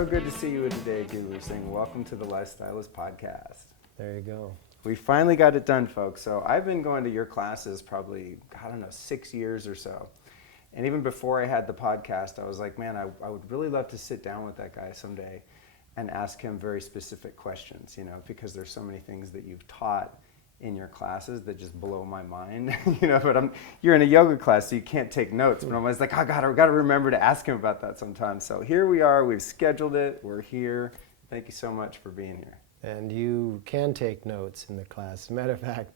So good to see you today, Guru Singh. Welcome to the Lifestylist Podcast. There you go. We finally got it done, folks. So I've been going to your classes probably, 6 years or so. And even before I had the podcast, I was like, man, I would really love to sit down with that guy someday and ask him very specific questions, because there's so many things that you've taught in your classes that just blow my mind, but you're in a yoga class, so you can't take notes, but I'm always like, I gotta remember to ask him about that sometime. So here we are, we've scheduled it, we're here. Thank you so much for being here. And you can take notes in the class. As a matter of fact,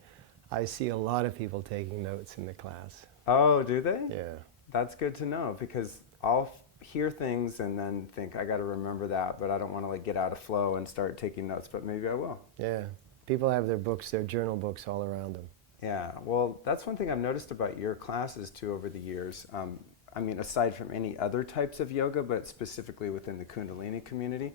I see a lot of people taking notes in the class. Oh, do they? Yeah. That's good to know, because I'll hear things and then think, I gotta remember that, but I don't wanna get out of flow and start taking notes, but maybe I will. Yeah. People have their books, their journal books all around them. Yeah, well, that's one thing I've noticed about your classes too over the years. Aside from any other types of yoga, but specifically within the Kundalini community,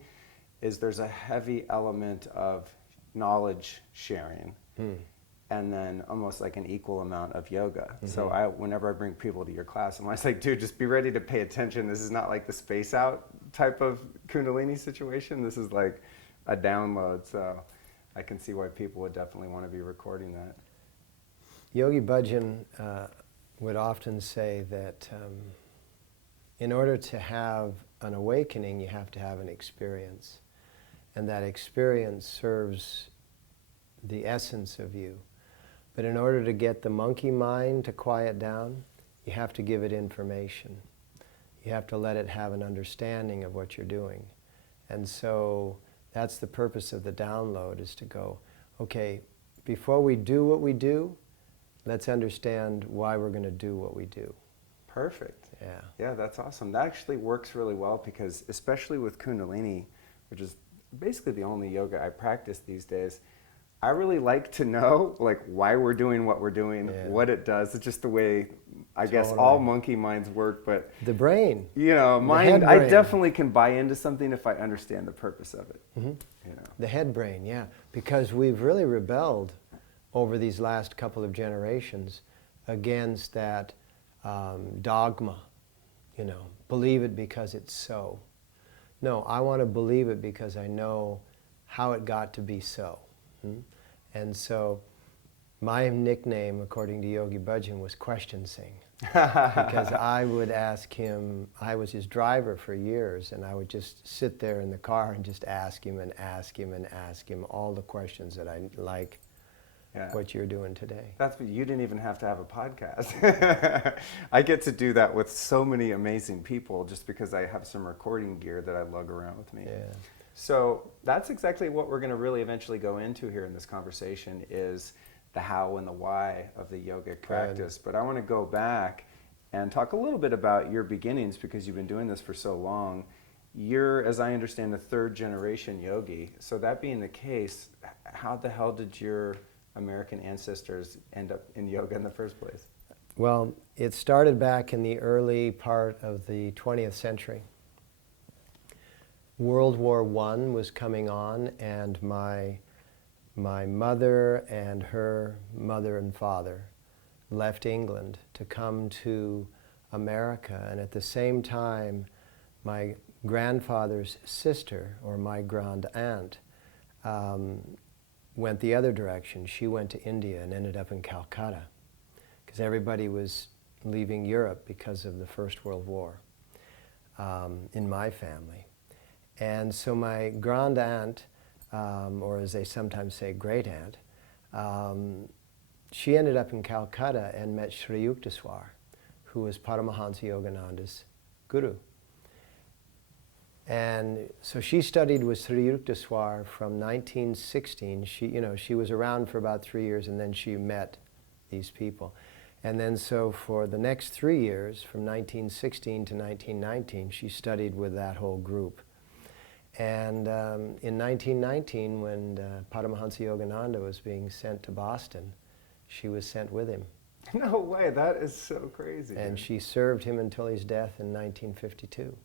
is there's a heavy element of knowledge sharing and then almost like an equal amount of yoga. Mm-hmm. So whenever I bring people to your class, I'm always like, dude, just be ready to pay attention. This is not like the space out type of Kundalini situation. This is like a download. So I can see why people would definitely want to be recording that. Yogi Bhajan would often say that in order to have an awakening, you have to have an experience. And that experience serves the essence of you. But in order to get the monkey mind to quiet down, you have to give it information. You have to let it have an understanding of what you're doing. And so that's the purpose of the download, is to go, okay, before we do what we do, let's understand why we're going to do what we do. Perfect. Yeah. Yeah, that's awesome. That actually works really well because, especially with Kundalini, which is basically the only yoga I practice these days, I really like to know why we're doing what we're doing, what it does. It's just the way, I guess, all monkey minds work, but the brain. Mind, I definitely can buy into something if I understand the purpose of it. Mm-hmm. The head brain, yeah. Because we've really rebelled over these last couple of generations against that dogma, believe it because it's so. No, I want to believe it because I know how it got to be so. And so my nickname, according to Yogi Bhajan, was Question Singh. Because I would ask him, I was his driver for years, and I would just sit there in the car and just ask him and ask him and ask him all the questions that I like. Yeah. What you're doing today. That's what you didn't even have to have a podcast. I get to do that with so many amazing people just because I have some recording gear that I lug around with me. Yeah. So that's exactly what we're going to really eventually go into here in this conversation, is the how and the why of the yogic practice. But I want to go back and talk a little bit about your beginnings, because you've been doing this for so long. You're, as I understand, a third generation yogi. So that being the case, how the hell did your American ancestors end up in yoga in the first place? Well, it started back in the early part of the 20th century. World War I was coming on, and my mother and her mother and father left England to come to America. And at the same time, my grandfather's sister, or my grand aunt, went the other direction. She went to India and ended up in Calcutta, because everybody was leaving Europe because of the First World War in my family. And so my grand aunt, or as they sometimes say, great aunt, she ended up in Calcutta and met Sri Yukteswar, who was Paramahansa Yogananda's guru. And so she studied with Sri Yukteswar from 1916. She was around for about 3 years, and then she met these people. And then so for the next 3 years, from 1916 to 1919, she studied with that whole group. And in 1919, when Paramahansa Yogananda was being sent to Boston, she was sent with him. No way, that is so crazy. And she served him until his death in 1952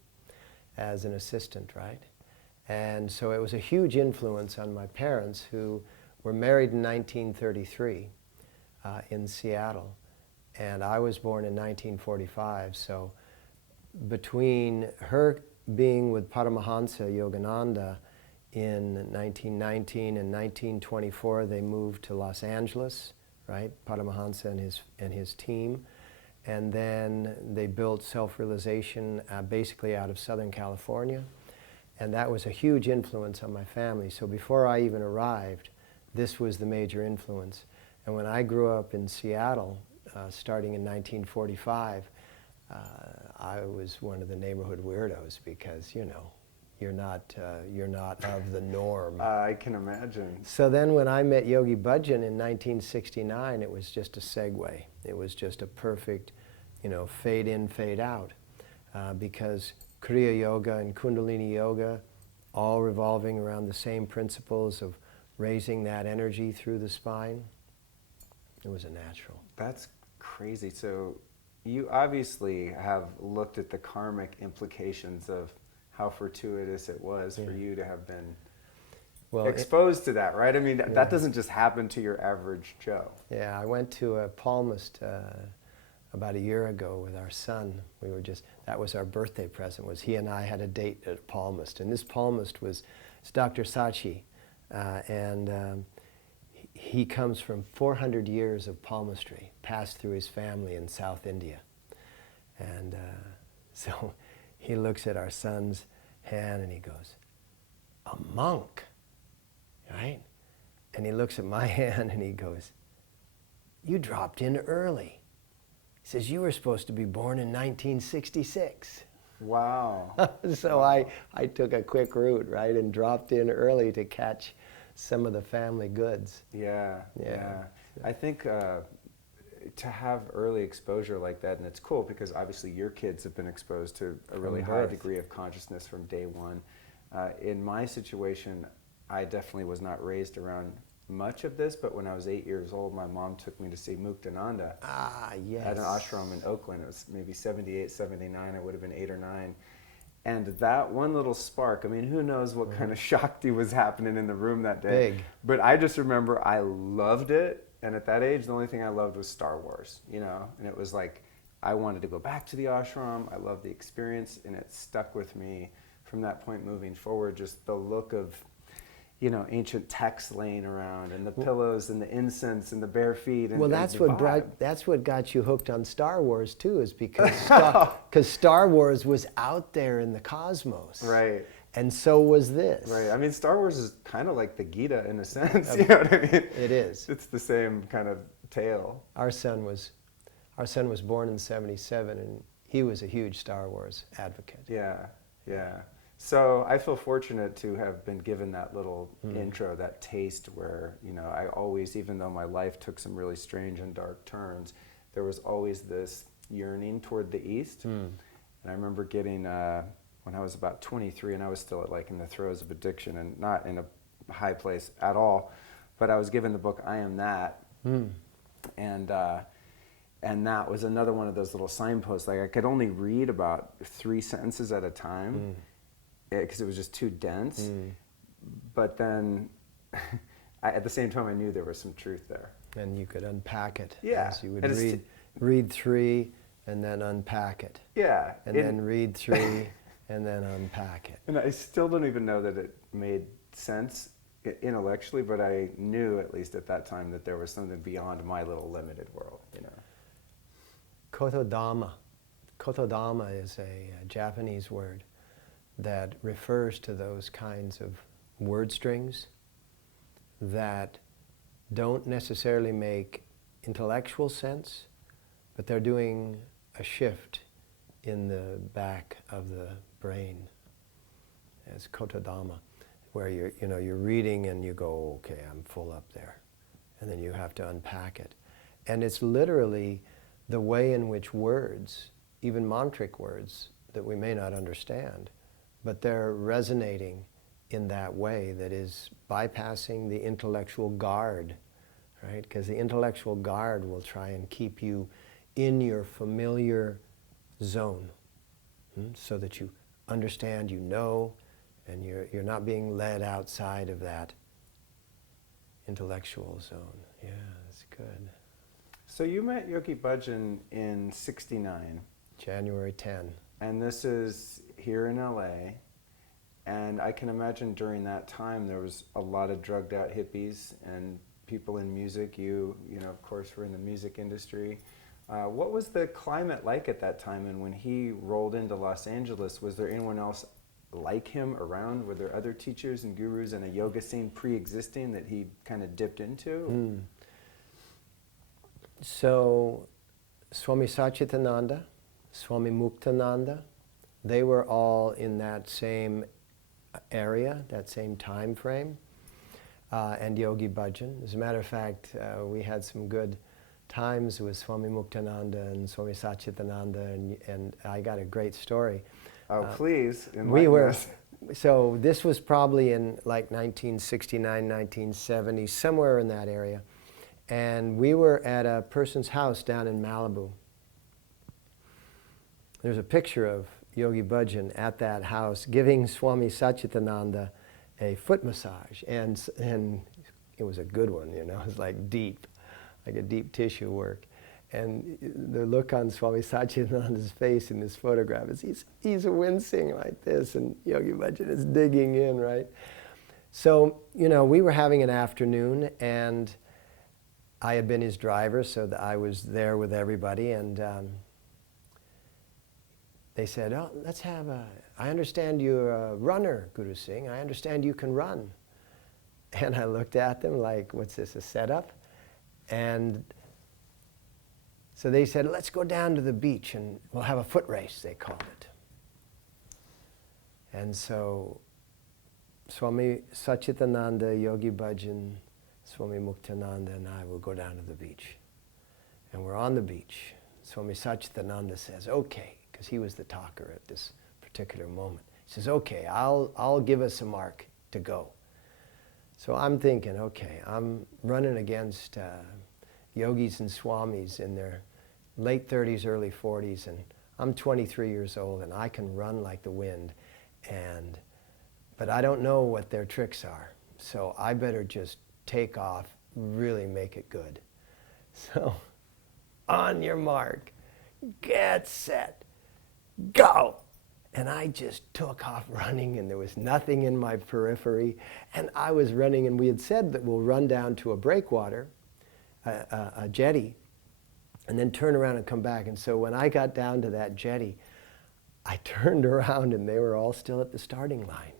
as an assistant, right? And so it was a huge influence on my parents, who were married in 1933 in Seattle. And I was born in 1945, so between her being with Paramahansa Yogananda in 1919 and 1924, they moved to Los Angeles, right? Paramahansa and his team. And then they built self-realization basically out of Southern California. And that was a huge influence on my family. So before I even arrived, this was the major influence. And when I grew up in Seattle, starting in 1945, I was one of the neighborhood weirdos because, you know, you're not of the norm. I can imagine. So then when I met Yogi Bhajan in 1969, it was just a segue. It was just a perfect, you know, fade in, fade out. Because Kriya Yoga and Kundalini Yoga, all revolving around the same principles of raising that energy through the spine, it was a natural. That's crazy. So you obviously have looked at the karmic implications of how fortuitous it was for you to have been exposed to that, right? I mean, that doesn't just happen to your average Joe. Yeah, I went to a palmist about a year ago with our son. We were that was our birthday present, was he and I had a date at a palmist. And this palmist it's Dr. Sachi. He comes from 400 years of palmistry, passed through his family in South India. And so he looks at our son's hand and he goes, "A monk," right? And he looks at my hand and he goes, "You dropped in early." He says, "You were supposed to be born in 1966. Wow. So I took a quick route, right, and dropped in early to catch some of the family goods. Yeah. I think to have early exposure like that, and it's cool because obviously your kids have been exposed to a really high degree of consciousness from day one. In my situation, I definitely was not raised around much of this, but when I was 8 years old, my mom took me to see Muktananda at an ashram in Oakland. It was maybe 78, 79. I would have been 8 or 9. And that one little spark, I mean, who knows what kind of Shakti was happening in the room that day. Big. But I just remember I loved it. And at that age, the only thing I loved was Star Wars, you know? And it was like, I wanted to go back to the ashram. I loved the experience, and it stuck with me from that point moving forward. Just the look of, you know, ancient texts laying around, and the pillows, and the incense, and the bare feet. And, well, that's what got you hooked on Star Wars too, is because Star Wars was out there in the cosmos, right? And so was this, right? I mean, Star Wars is kind of like the Gita in a sense. You know what I mean? It is. It's the same kind of tale. Our son was born in '77, and he was a huge Star Wars advocate. Yeah. So I feel fortunate to have been given that little intro, that taste where, you know, I always, even though my life took some really strange and dark turns, there was always this yearning toward the East. And I remember getting, when I was about 23, and I was still in the throes of addiction and not in a high place at all, but I was given the book I Am That. And that was another one of those little signposts. Like, I could only read about 3 sentences at a time. Because it was just too dense. But then at the same time I knew there was some truth there. And you could unpack it. Yeah. As you would read 3 and then unpack it. Yeah. And then read 3 and then unpack it. And I still don't even know that it made sense intellectually, but I knew at least at that time that there was something beyond my little limited world, you know. Kotodama. Kotodama is a Japanese word that refers to those kinds of word strings that don't necessarily make intellectual sense, but they're doing a shift in the back of the brain. It's kotodama, where you're reading and you go, okay, I'm full up there. And then you have to unpack it. And it's literally the way in which words, even mantric words that we may not understand, but they're resonating in that way that is bypassing the intellectual guard, right? Because the intellectual guard will try and keep you in your familiar zone, so that you understand, you know, and you're not being led outside of that intellectual zone. Yeah, that's good. So you met Yogi Bhajan in '69. January 10. And here in LA. And I can imagine during that time there was a lot of drugged out hippies and people in music. You know, of course, were in the music industry. What was the climate like at that time? And when he rolled into Los Angeles, was there anyone else like him around? Were there other teachers and gurus and a yoga scene pre-existing that he kind of dipped into? So Swami Satchitananda, Swami Muktananda, they were all in that same area, that same time frame, and Yogi Bhajan. As a matter of fact, we had some good times with Swami Muktananda and Swami Satchitananda, and I got a great story. Oh, please. We were, us. so this was probably in like 1969, 1970, somewhere in that area. And we were at a person's house down in Malibu. There's a picture of Yogi Bhajan at that house giving Swami Satchitananda a foot massage. And it was a good one, you know, it was like deep, like a deep tissue work. And the look on Swami Satchitananda's face in this photograph is he's wincing like this, and Yogi Bhajan is digging in, right? So, you know, we were having an afternoon, and I had been his driver, so that I was there with everybody, and they said, oh, let's have I understand you're a runner, Guru Singh. I understand you can run. And I looked at them like, what's this, a setup? And so they said, let's go down to the beach and we'll have a foot race, they called it. And so Swami Satchitananda, Yogi Bhajan, Swami Muktananda and I will go down to the beach. And we're on the beach. Swami Satchitananda says, okay, because he was the talker at this particular moment. He says, okay, I'll give us a mark to go. So I'm thinking, okay, I'm running against yogis and swamis in their late 30s, early 40s, and I'm 23 years old, and I can run like the wind, but I don't know what their tricks are, so I better just take off, really make it good. So, on your mark, get set, go! And I just took off running, and there was nothing in my periphery, and I was running, and we had said that we'll run down to a breakwater, a jetty, and then turn around and come back. And so when I got down to that jetty, I turned around and they were all still at the starting line,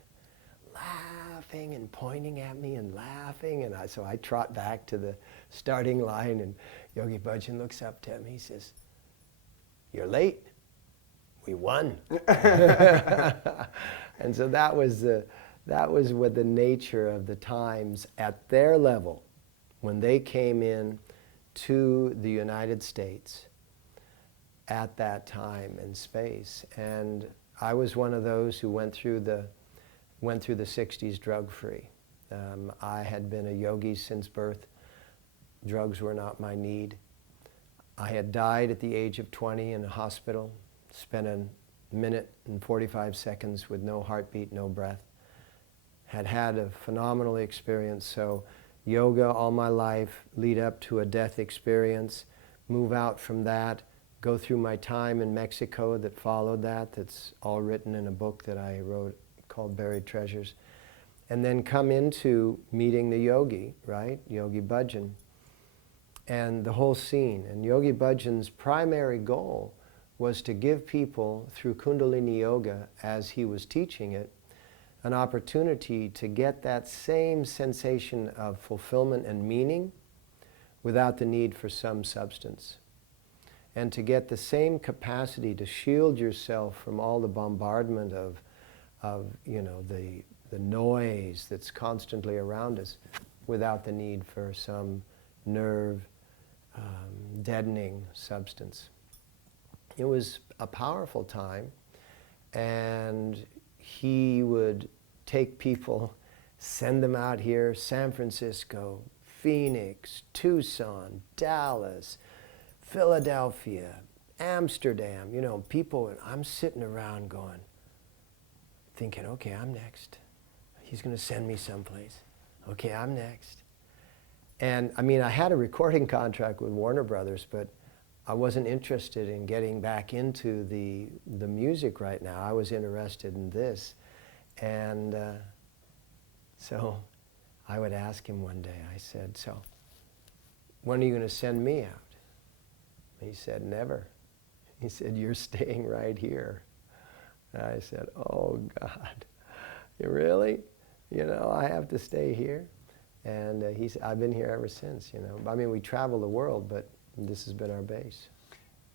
laughing and pointing at me and laughing. And so I trot back to the starting line, and Yogi Bhajan looks up to me. He says, "You're late. We won." And so that was what the nature of the times at their level when they came in to the United States at that time and space. And I was one of those who went through the 60s drug-free. I had been a yogi since birth. Drugs were not my need. I had died at the age of 20 in a hospital, spent a minute and 45 seconds with no heartbeat, no breath. Had a phenomenal experience. So yoga all my life, lead up to a death experience, move out from that, go through my time in Mexico that followed that, that's all written in a book that I wrote called Buried Treasures, and then come into meeting the yogi, right, Yogi Bhajan, and the whole scene. And Yogi Bhajan's primary goal was to give people, through Kundalini Yoga, as he was teaching it, an opportunity to get that same sensation of fulfillment and meaning without the need for some substance. And to get the same capacity to shield yourself from all the bombardment of you know, the noise that's constantly around us without the need for some nerve deadening substance. It was a powerful time, and he would take people, send them out here, San Francisco, Phoenix, Tucson, Dallas, Philadelphia, Amsterdam, you know, people, and I'm sitting around going, thinking, okay, I'm next. He's going to send me someplace. Okay, I'm next. And I mean, I had a recording contract with Warner Brothers, but I wasn't interested in getting back into the music right now. I was interested in this. And so I would ask him one day, I said, so when are you going to send me out? He said, never. He said, you're staying right here. And I said, oh God, you really? You know, I have to stay here? And he said, I've been here ever since, you know. I mean, we travel the world, but this has been our base.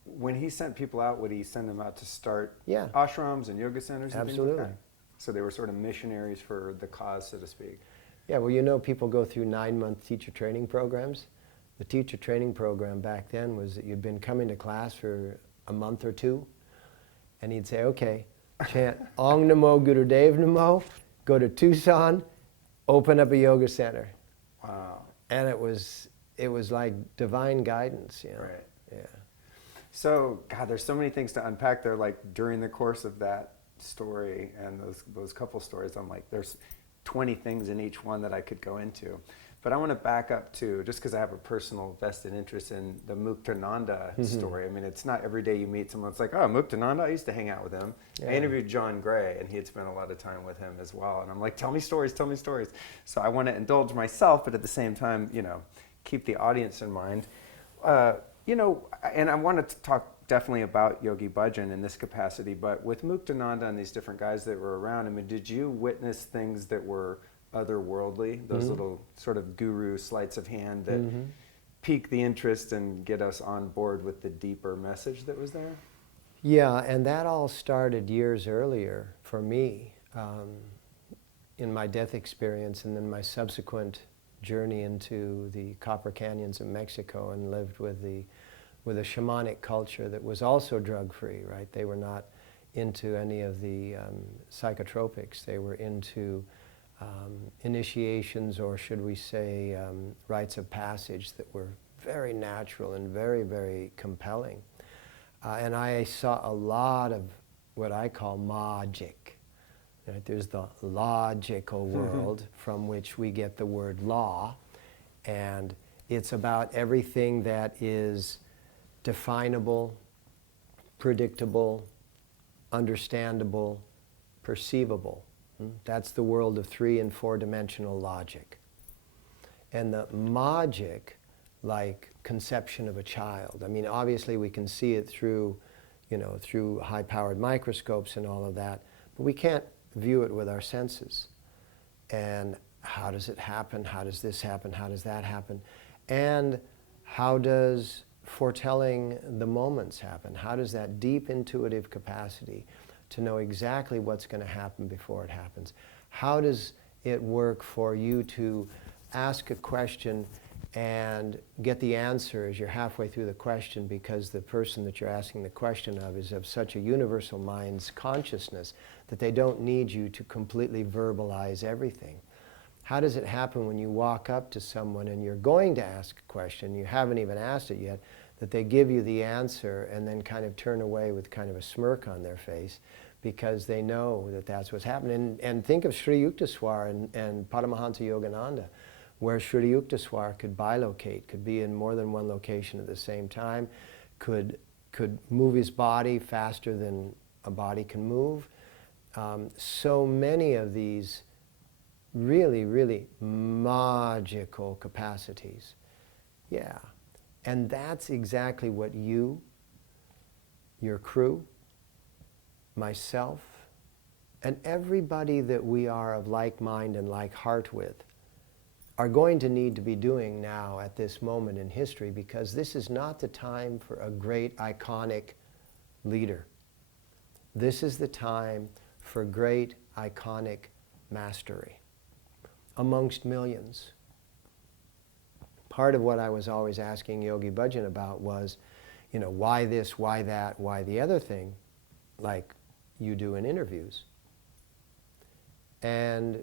When he sent people out, would he send them out to start Yeah. ashrams and yoga centers and Absolutely. things like that? So they were sort of missionaries for the cause, so to speak. Yeah, well, you know, people go through 9-month teacher training programs. The teacher training program back then was that you'd been coming to class for a month or two, and he'd say, okay, chant Ong Namo Gurudev Namo, go to Tucson, open up a yoga center. Wow. And it was like divine guidance, you know. Right. Yeah. So, God, there's so many things to unpack there. Like during the course of that story and those couple stories, I'm like, there's 20 things in each one that I could go into. But I want to back up to, just because I have a personal vested interest in the Muktananda story. I mean, it's not every day you meet someone that's like, oh, Muktananda, I used to hang out with him. Yeah. I interviewed John Gray, and he had spent a lot of time with him as well. And I'm like, tell me stories, tell me stories. So I want to indulge myself, but at the same time, you know, keep the audience in mind. You know, and I wanted to talk definitely about Yogi Bhajan in this capacity, but with Muktananda and these different guys that were around, I mean, did you witness things that were otherworldly, those little sort of guru sleights of hand that pique the interest and get us on board with the deeper message that was there? Yeah, and that all started years earlier for me in my death experience and then my subsequent journey into the Copper Canyons of Mexico and lived with a shamanic culture that was also drug-free, right? They were not into any of the psychotropics. They were into initiations, or should we say rites of passage that were very natural and very, very compelling. And I saw a lot of what I call magic. Right? There's the logical world from which we get the word law, and it's about everything that is definable, predictable, understandable, perceivable. That's the world of 3- and 4-dimensional logic. And the magic, like conception of a child. I mean, obviously we can see it through, you know, through high-powered microscopes and all of that, but we can't view it with our senses. And how does it happen? How does this happen? How does that happen? And how does foretelling the moments happen? How does that deep intuitive capacity to know exactly what's going to happen before it happens? How does it work for you to ask a question and get the answer as you're halfway through the question, because the person that you're asking the question of is of such a universal mind's consciousness that they don't need you to completely verbalize everything? How does it happen when you walk up to someone and you're going to ask a question, you haven't even asked it yet, that they give you the answer and then kind of turn away with kind of a smirk on their face because they know that that's what's happening? And think of Sri Yukteswar and Paramahansa Yogananda, where Sri Yukteswar could bilocate, could be in more than one location at the same time, could move his body faster than a body can move. So many of these really, really magical capacities. Yeah. And that's exactly what you, your crew, myself, and everybody that we are of like mind and like heart with are going to need to be doing now at this moment in history, because this is not the time for a great iconic leader. This is the time for great iconic mastery amongst millions. Part of what I was always asking Yogi Bhajan about was, you know, why this, why that, why the other thing, like you do in interviews. And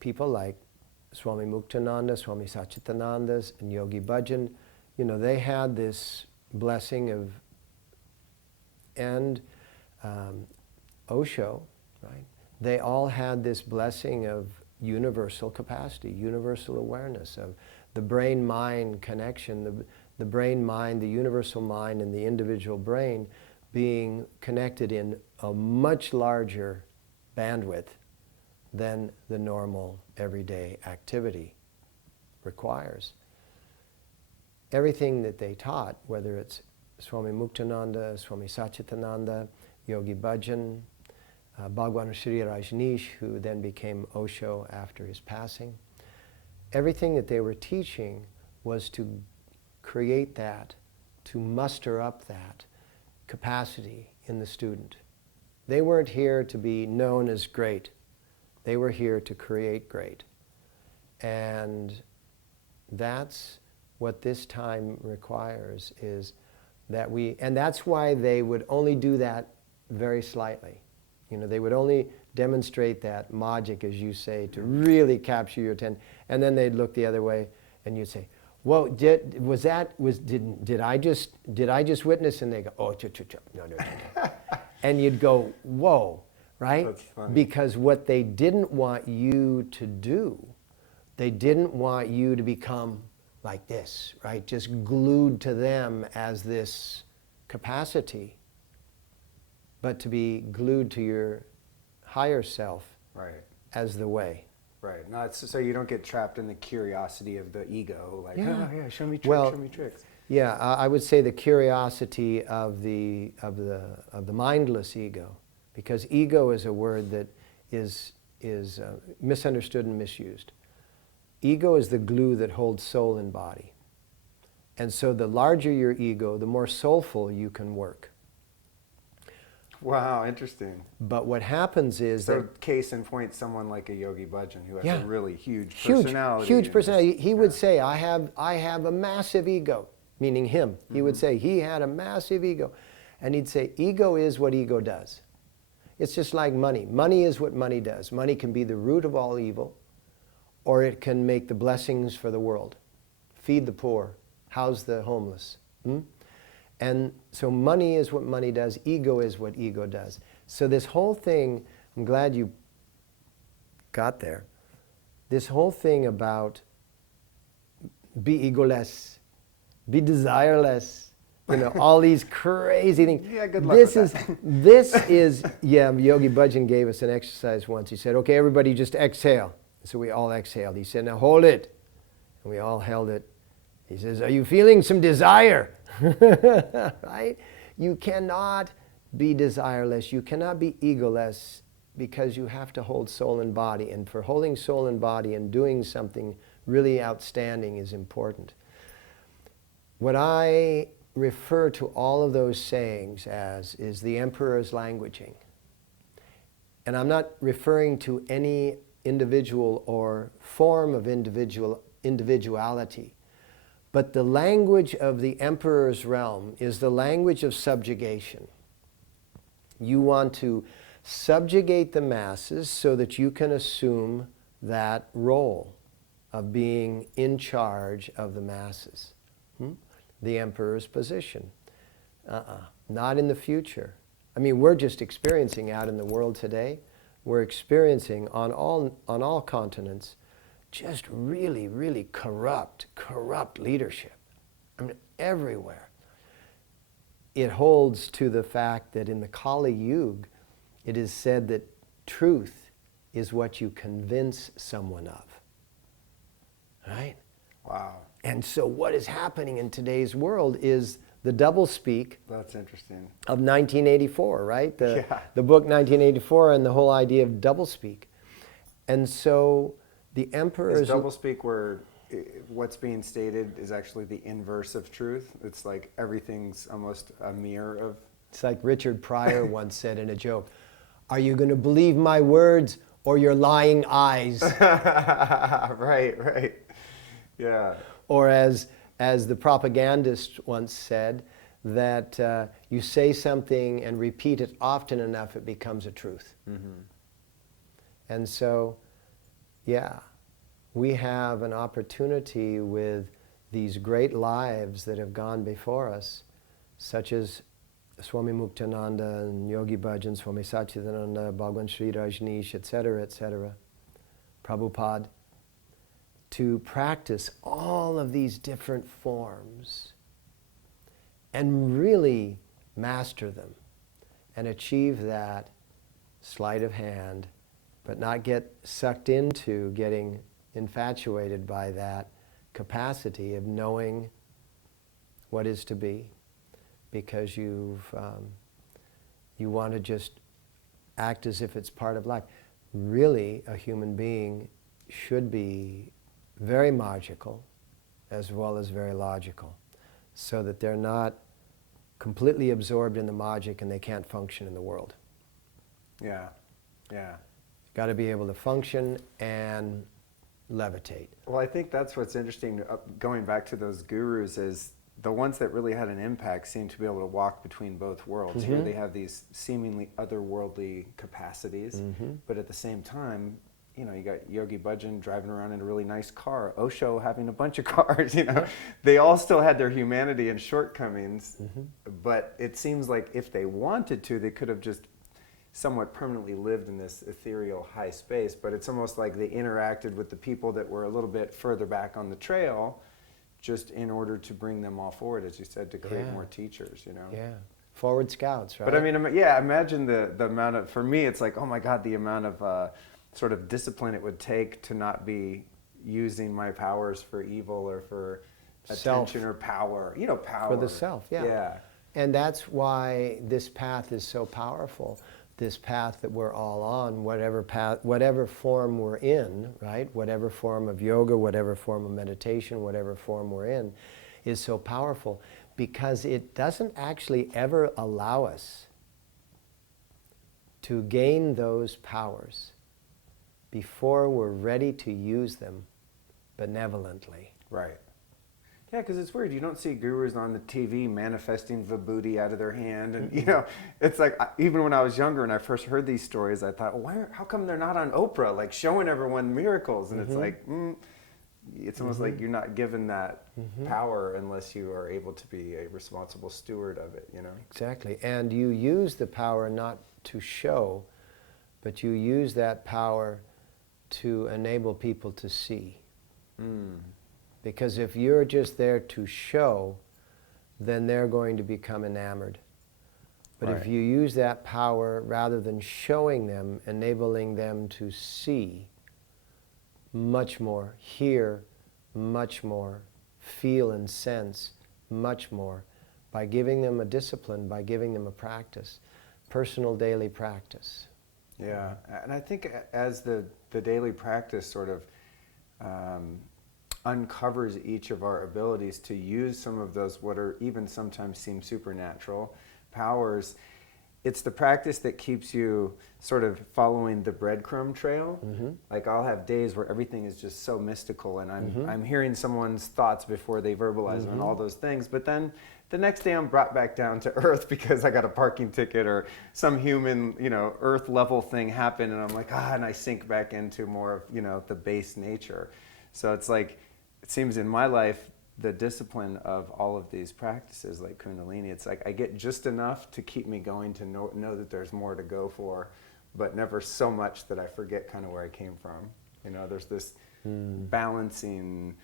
people like Swami Muktananda, Swami Satchitananda, and Yogi Bhajan, you know, they had this blessing of, and Osho, right? They all had this blessing of universal capacity, universal awareness, of the brain-mind connection, the brain mind, the universal mind, and the individual brain being connected in a much larger bandwidth than the normal everyday activity requires. Everything that they taught, whether it's Swami Muktananda, Swami Satchitananda, Yogi Bhajan, Bhagwan Sri Rajneesh, who then became Osho after his passing, everything that they were teaching was to create that, to muster up that capacity in the student. They weren't here to be known as great. They were here to create great. And that's what this time requires, is that we, and that's why they would only do that very slightly. You know, they would only demonstrate that magic, as you say, to really capture your attention. And then they'd look the other way and you'd say, "Whoa, did I just witness?" And they go, "Oh, no. And you'd go, "Whoa," right? That's funny. Because what they didn't want you to do, they didn't want you to become like this, right? Just glued to them as this capacity, but to be glued to your higher self Right. as the way. Right. No, it's so you don't get trapped in the curiosity of the ego, like, Yeah. oh yeah, show me tricks, Well, show me tricks. Yeah, I would say the curiosity of the mindless ego, because ego is a word that is misunderstood and misused. Ego is the glue that holds soul and body, and so the larger your ego, the more soulful you can work. Wow, interesting. But what happens is So, that case in point, someone like a Yogi Bhajan who has Yeah. a really huge personality. huge and personality. just- He would say, I have a massive ego, meaning him. He would say he had a massive ego. And he'd say, ego is what ego does. It's just like money. Money is what money does. Money can be the root of all evil, or it can make the blessings for the world. Feed the poor, house the homeless. And so money is what money does, ego is what ego does. So this whole thing, I'm glad you got there, this whole thing about be egoless, be desireless, you know, all these crazy things. Yeah, good luck This with is, that. this is, yeah, Yogi Bhajan gave us an exercise once. He said, okay, everybody just exhale. So we all exhaled. He said, now hold it. And we all held it. He says, are you feeling some desire? Right? You cannot be desireless. You cannot be egoless, because you have to hold soul and body. And for holding soul and body and doing something really outstanding is important. What I refer to all of those sayings as is the emperor's languaging. And I'm not referring to any individual or form of individuality. But the language of the emperor's realm is the language of subjugation. You want to subjugate the masses so that you can assume that role of being in charge of the masses. The emperor's position. Not in the future. I mean, we're just experiencing out in the world today, we're experiencing on all continents just really, really corrupt leadership. I mean, everywhere. It holds to the fact that in the Kali Yuga, it is said that truth is what you convince someone of. Right? Wow. And so what is happening in today's world is the doublespeak That's interesting. of 1984, right? Yeah. The book 1984 and the whole idea of doublespeak. And so the emperor Is doublespeak where what's being stated is actually the inverse of truth? It's like everything's almost a mirror of... It's like Richard Pryor once said in a joke, are you going to believe my words or your lying eyes? Right. Yeah. Or as the propagandist once said, that you say something and repeat it often enough, it becomes a truth. And so, yeah, we have an opportunity with these great lives that have gone before us, such as Swami Muktananda and Yogi Bhajan, Swami Satchitananda, Bhagwan Sri Rajneesh, etc., Prabhupada, to practice all of these different forms and really master them and achieve that sleight of hand, but not get sucked into getting infatuated by that capacity of knowing what is to be, because you want to just act as if it's part of life. Really, a human being should be very magical as well as very logical, so that they're not completely absorbed in the magic and they can't function in the world. Yeah, yeah. Got to be able to function and levitate. Well, I think that's what's interesting, going back to those gurus, is the ones that really had an impact seem to be able to walk between both worlds. Here they have these seemingly otherworldly capacities, but at the same time, you know, you got Yogi Bhajan driving around in a really nice car, Osho having a bunch of cars, you know. They all still had their humanity and shortcomings, but it seems like if they wanted to, they could have just somewhat permanently lived in this ethereal high space, but it's almost like they interacted with the people that were a little bit further back on the trail, just in order to bring them all forward, as you said, to create more teachers, you know? Yeah. Forward scouts, right? But I mean, yeah, imagine the amount of, for me, it's like, oh my God, the amount of sort of discipline it would take to not be using my powers for evil or for attention or power. You know, power. For the self, yeah. Yeah. And that's why this path is so powerful. This path that we're all on, whatever path, whatever form we're in, right? Whatever form of yoga, whatever form of meditation, whatever form we're in, is so powerful because it doesn't actually ever allow us to gain those powers before we're ready to use them benevolently. Right. Yeah, because it's weird. You don't see gurus on the TV manifesting vibhuti out of their hand. And, you know, it's like, even when I was younger and I first heard these stories, I thought, well, how come they're not on Oprah, like showing everyone miracles? And it's like, it's almost like you're not given that power unless you are able to be a responsible steward of it, you know? Exactly. And you use the power not to show, but you use that power to enable people to see. Because if you're just there to show, then they're going to become enamored. But if you use that power, rather than showing them, enabling them to see much more, hear much more, feel and sense much more, by giving them a discipline, by giving them a practice, personal daily practice. Yeah, and I think as the daily practice sort of uncovers each of our abilities to use some of those, what are even sometimes seem supernatural powers, it's the practice that keeps you sort of following the breadcrumb trail. Like I'll have days where everything is just so mystical and I'm hearing someone's thoughts before they verbalize them and all those things, but then the next day I'm brought back down to earth because I got a parking ticket or some human, you know, earth level thing happened, and I'm like, and I sink back into more of, you know, the base nature. So it's like, it seems in my life, the discipline of all of these practices like Kundalini, it's like I get just enough to keep me going, to know that there's more to go for, but never so much that I forget kind of where I came from. You know, there's this balancing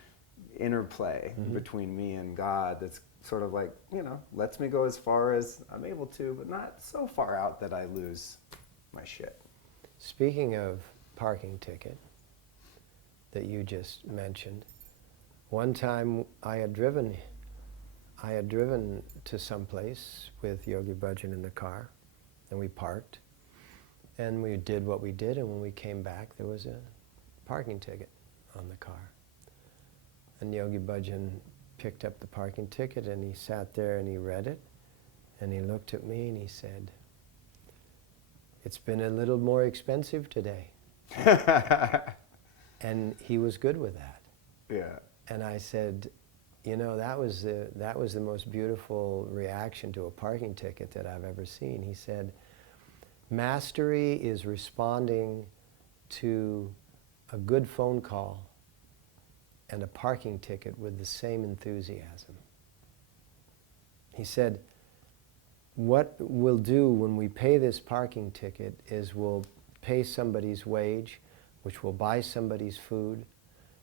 interplay between me and God that's sort of like, you know, lets me go as far as I'm able to, but not so far out that I lose my shit. Speaking of parking ticket that you just mentioned, one time I had driven to some place with Yogi Bhajan in the car, and we parked, and we did what we did, and when we came back, there was a parking ticket on the car. And Yogi Bhajan picked up the parking ticket, and he sat there and he read it, and he looked at me and he said, "It's been a little more expensive today." And he was good with that. Yeah. And I said, you know, that was the most beautiful reaction to a parking ticket that I've ever seen. He said, mastery is responding to a good phone call and a parking ticket with the same enthusiasm. He said, what we'll do when we pay this parking ticket is we'll pay somebody's wage, which will buy somebody's food,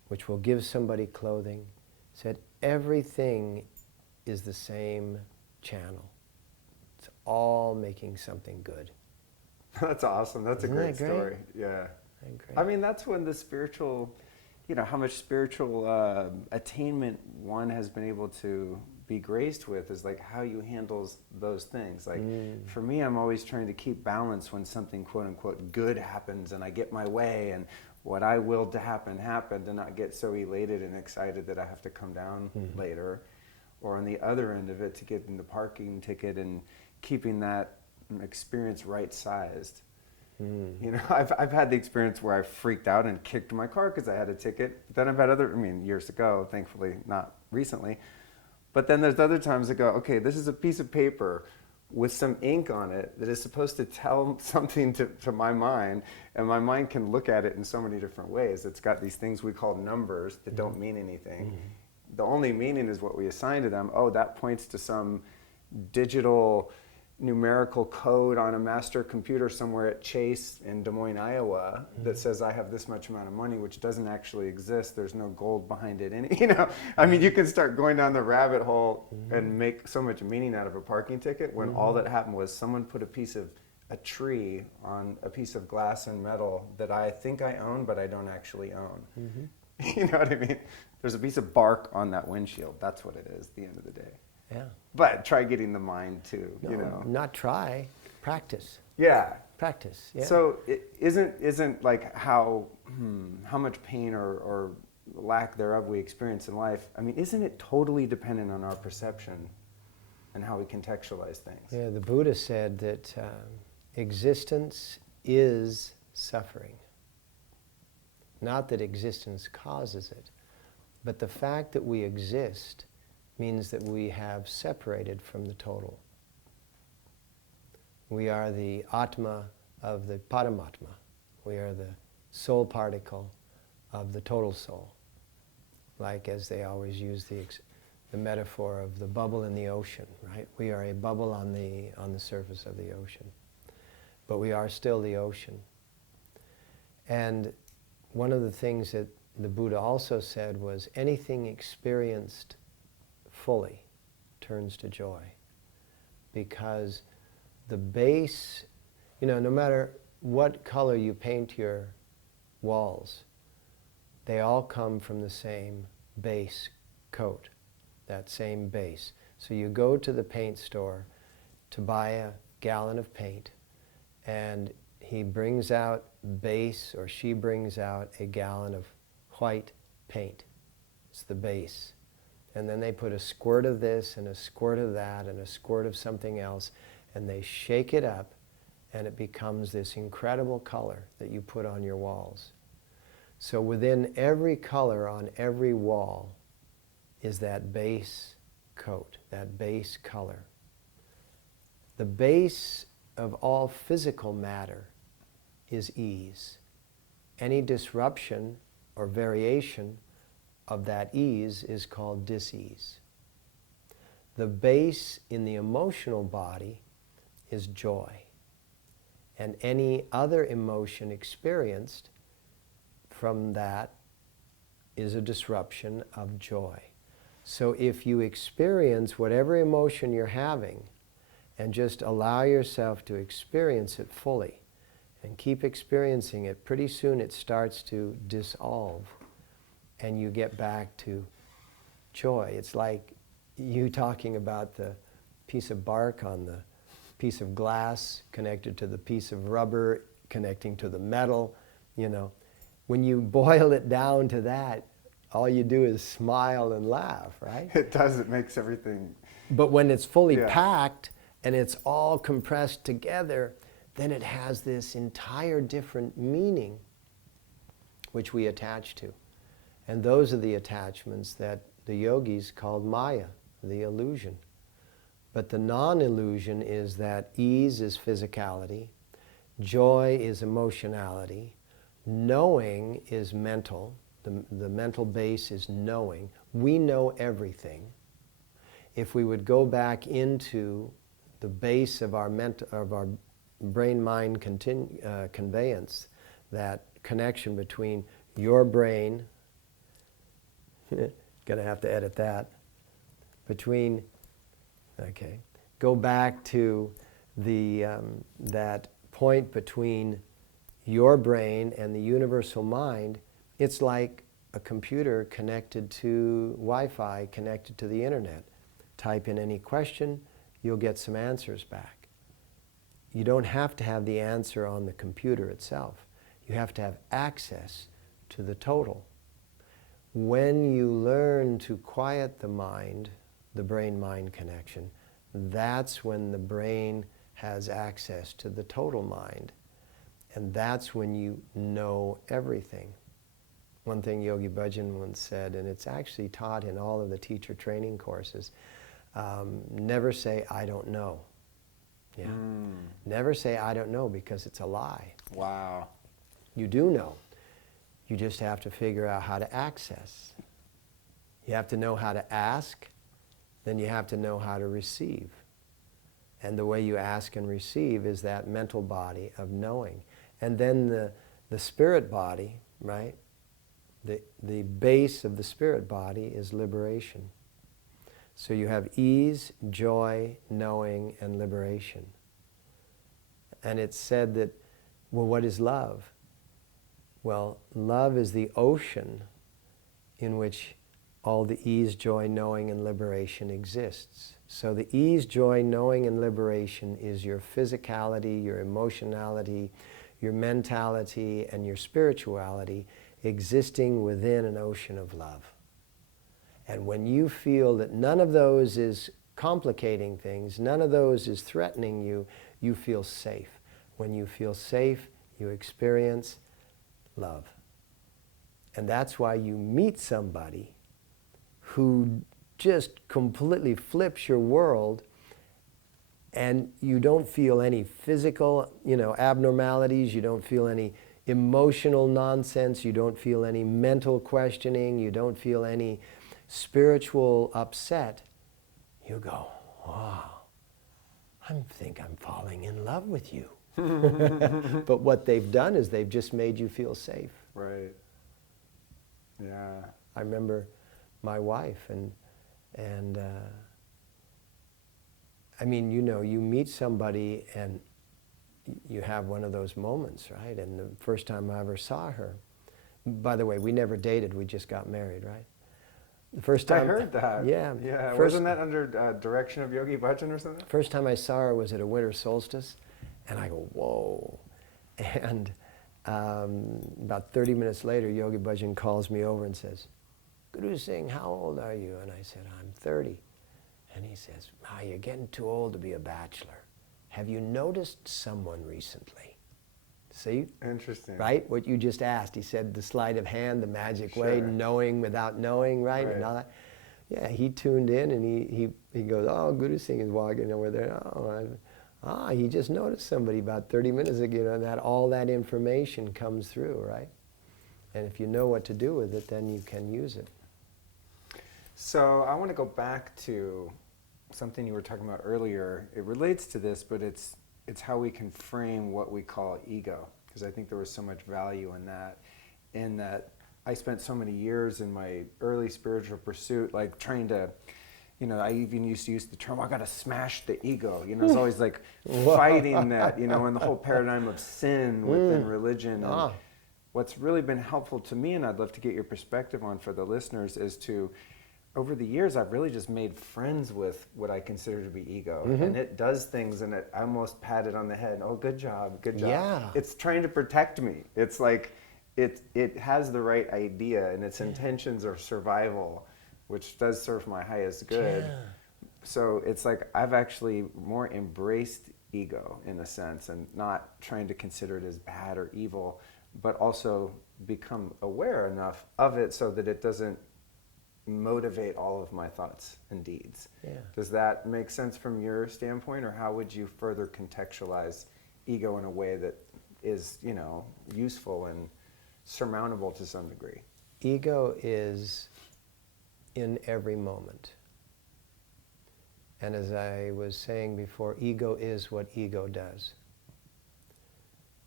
which will give somebody clothing. Said everything is the same channel. It's all making something good. That's awesome. That's Isn't a great that great? story. Yeah. Isn't that great? I mean, that's when the spiritual, how much spiritual attainment one has been able to be graced with is like how you handle those things. Like for me, I'm always trying to keep balance when something quote unquote good happens and I get my way and what I willed to happen happened, and not get so elated and excited that I have to come down later. Or on the other end of it, to get in the parking ticket and keeping that experience right-sized. I've had the experience where I freaked out and kicked my car because I had a ticket. Then I've had years ago, thankfully not recently. But then there's other times I go, okay, this is a piece of paper with some ink on it that is supposed to tell something to my mind, and my mind can look at it in so many different ways. It's got these things we call numbers that don't mean anything. The only meaning is what we assign to them. Oh, that points to some digital numerical code on a master computer somewhere at Chase in Des Moines, Iowa, that says I have this much amount of money, which doesn't actually exist. There's no gold behind it. And you can start going down the rabbit hole and make so much meaning out of a parking ticket when all that happened was someone put a tree on a piece of glass and metal that I think I own, but I don't actually own. You know what I mean? There's a piece of bark on that windshield. That's what it is at the end of the day. Yeah. But try getting the mind to, Not try, practice. Yeah. Practice, yeah. So it isn't like how much pain or lack thereof we experience in life. I mean, isn't it totally dependent on our perception and how we contextualize things? Yeah, the Buddha said that existence is suffering. Not that existence causes it, but the fact that we exist means that we have separated from the total. We are the Atma of the Paramatma. We are the soul particle of the total soul. Like as they always use the metaphor of the bubble in the ocean, right? We are a bubble on the surface of the ocean. But we are still the ocean. And one of the things that the Buddha also said was anything experienced fully turns to joy, because the base, no matter what color you paint your walls, they all come from the same base coat, that same base. So you go to the paint store to buy a gallon of paint, and he brings out base, or she brings out a gallon of white paint. It's the base. And then they put a squirt of this and a squirt of that and a squirt of something else, and they shake it up, and it becomes this incredible color that you put on your walls. So within every color on every wall is that base coat, that base color. The base of all physical matter is ease. Any disruption or variation of that ease is called dis-ease. The base in the emotional body is joy. And any other emotion experienced from that is a disruption of joy. So if you experience whatever emotion you're having and just allow yourself to experience it fully and keep experiencing it, pretty soon it starts to dissolve and you get back to joy. It's like you talking about the piece of bark on the piece of glass connected to the piece of rubber connecting to the metal, When you boil it down to that, all you do is smile and laugh, right? It does. It makes everything... But when it's fully packed and it's all compressed together, then it has this entire different meaning which we attach to. And those are the attachments that the yogis called Maya, the illusion. But the non-illusion is that ease is physicality, joy is emotionality, knowing is mental, the mental base is knowing. We know everything. If we would go back into the base of our brain-mind conveyance, that connection between your brain, gonna have to edit that, between go back to that point between your brain and the universal mind. It's like a computer connected to Wi-Fi, connected to the internet. Type in any question, you'll get some answers back. You don't have to have the answer on the computer itself. You have to have access to the total. When you learn to quiet the mind, the brain-mind connection, that's when the brain has access to the total mind. And that's when you know everything. One thing Yogi Bhajan once said, and it's actually taught in all of the teacher training courses, never say, I don't know. Yeah. Never say, I don't know, because it's a lie. Wow. You do know. You just have to figure out how to access. You have to know how to ask, then you have to know how to receive. And the way you ask and receive is that mental body of knowing. And then the spirit body, right? The base of the spirit body is liberation. So you have ease, joy, knowing, and liberation. And it's said that, well, what is love? Well, love is the ocean in which all the ease, joy, knowing, and liberation exists. So the ease, joy, knowing, and liberation is your physicality, your emotionality, your mentality, and your spirituality existing within an ocean of love. And when you feel that none of those is complicating things, none of those is threatening you, you feel safe. When you feel safe, you experience love. And that's why you meet somebody who just completely flips your world, and you don't feel any physical, abnormalities, you don't feel any emotional nonsense, you don't feel any mental questioning, you don't feel any spiritual upset. You go, wow, I think I'm falling in love with you. But what they've done is they've just made you feel safe. Right. Yeah. I remember my wife, and you meet somebody and you have one of those moments, right? And the first time I ever saw her, by the way, we never dated, we just got married, right? The first time, I heard that. Yeah. Yeah. Wasn't that under direction of Yogi Bhajan or something? First time I saw her was at a winter solstice, and I go, whoa. And about 30 minutes later, Yogi Bhajan calls me over and says, Guru Singh, how old are you? And I said, I'm 30. And he says, you're getting too old to be a bachelor. Have you noticed someone recently? See? Interesting. Right? What you just asked. He said the sleight of hand, the magic way, knowing without knowing, right? And all that. Yeah, he tuned in and he goes, oh, Guru Singh is walking over there. He just noticed somebody about 30 minutes ago. That all that information comes through, right? And if you know what to do with it, then you can use it. So I want to go back to something you were talking about earlier. It relates to this, but it's how we can frame what we call ego, because I think there was so much value in that I spent so many years in my early spiritual pursuit, like trying to, I even used to use the term, I got to smash the ego. It's always like fighting that, and the whole paradigm of sin within religion. And what's really been helpful to me, and I'd love to get your perspective on for the listeners, is to, over the years, I've really just made friends with what I consider to be ego. And it does things, and I almost pat it on the head. Oh, good job, good job. Yeah. It's trying to protect me. It's like, it has the right idea, and its intentions are survival, which does serve my highest good. Yeah. So it's like I've actually more embraced ego in a sense, and not trying to consider it as bad or evil, but also become aware enough of it so that it doesn't motivate all of my thoughts and deeds. Yeah. Does that make sense from your standpoint, or how would you further contextualize ego in a way that is, useful and surmountable to some degree? Ego is in every moment. And as I was saying before, ego is what ego does.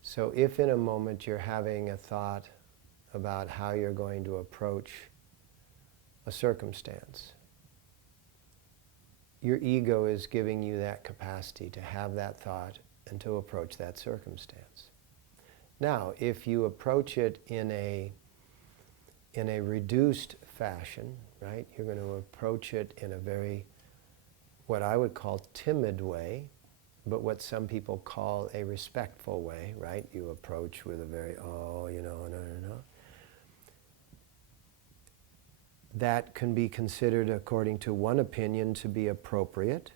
So if in a moment you're having a thought about how you're going to approach a circumstance, your ego is giving you that capacity to have that thought and to approach that circumstance. Now, if you approach it in a reduced fashion, right, you're going to approach it in a very, what I would call timid way, but what some people call a respectful way, right? You approach with a very, oh, you know, no. That can be considered, according to one opinion, to be appropriate.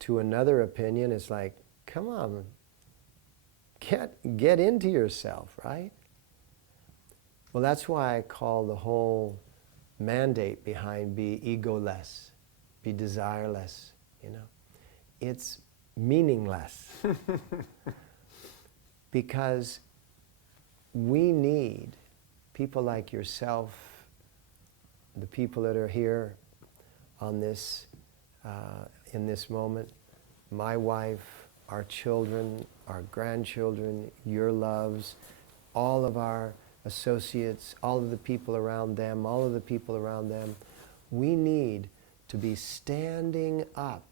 To another opinion, it's like, come on, get into yourself, right? Well, that's why I call the whole mandate behind be egoless, be desireless, you know. It's meaningless. Because we need people like yourself, the people that are here on this, in this moment, my wife, our children, our grandchildren, your loves, all of our associates, all of the people around them, all of the people around them. We need to be standing up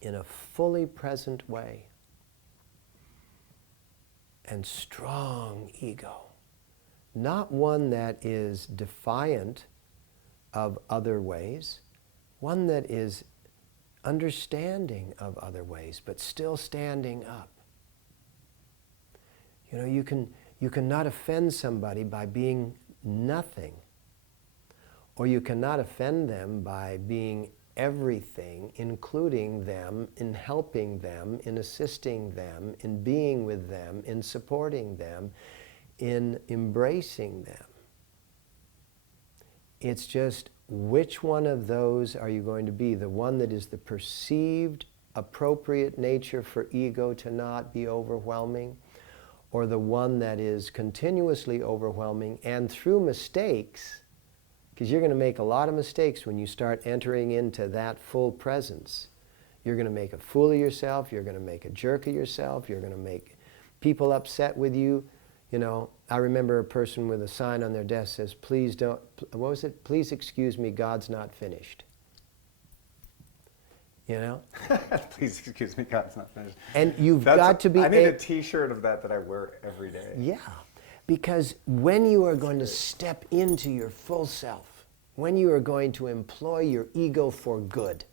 in a fully present way and strong ego. Not one that is defiant of other ways, one that is understanding of other ways, but still standing up. You know, you cannot offend somebody by being nothing, or you cannot offend them by being everything, including them, in helping them, in assisting them, in being with them, in supporting them, in embracing them. It's just, which one of those are you going to be? The one that is the perceived appropriate nature for ego to not be overwhelming, or the one that is continuously overwhelming and through mistakes, because you're going to make a lot of mistakes when you start entering into that full presence. You're going to make a fool of yourself, you're going to make a jerk of yourself, you're going to make people upset with you. You know, I remember a person with a sign on their desk says, please don't, what was it? Please excuse me, God's not finished. You know? Please excuse me, God's not finished. And you've got to be... I need a t-shirt of that I wear every day. Yeah, because when you are going to step into your full self, when you are going to employ your ego for good,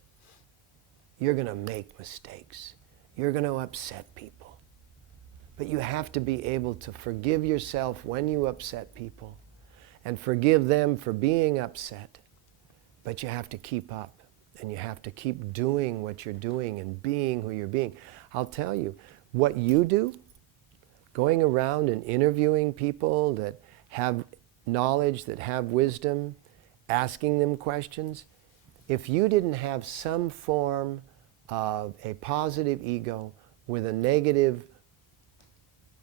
you're going to make mistakes. You're going to upset people. But you have to be able to forgive yourself when you upset people and forgive them for being upset. But you have to keep up, and you have to keep doing what you're doing and being who you're being. I'll tell you, what you do, going around and interviewing people that have knowledge, that have wisdom, asking them questions, if you didn't have some form of a positive ego with a negative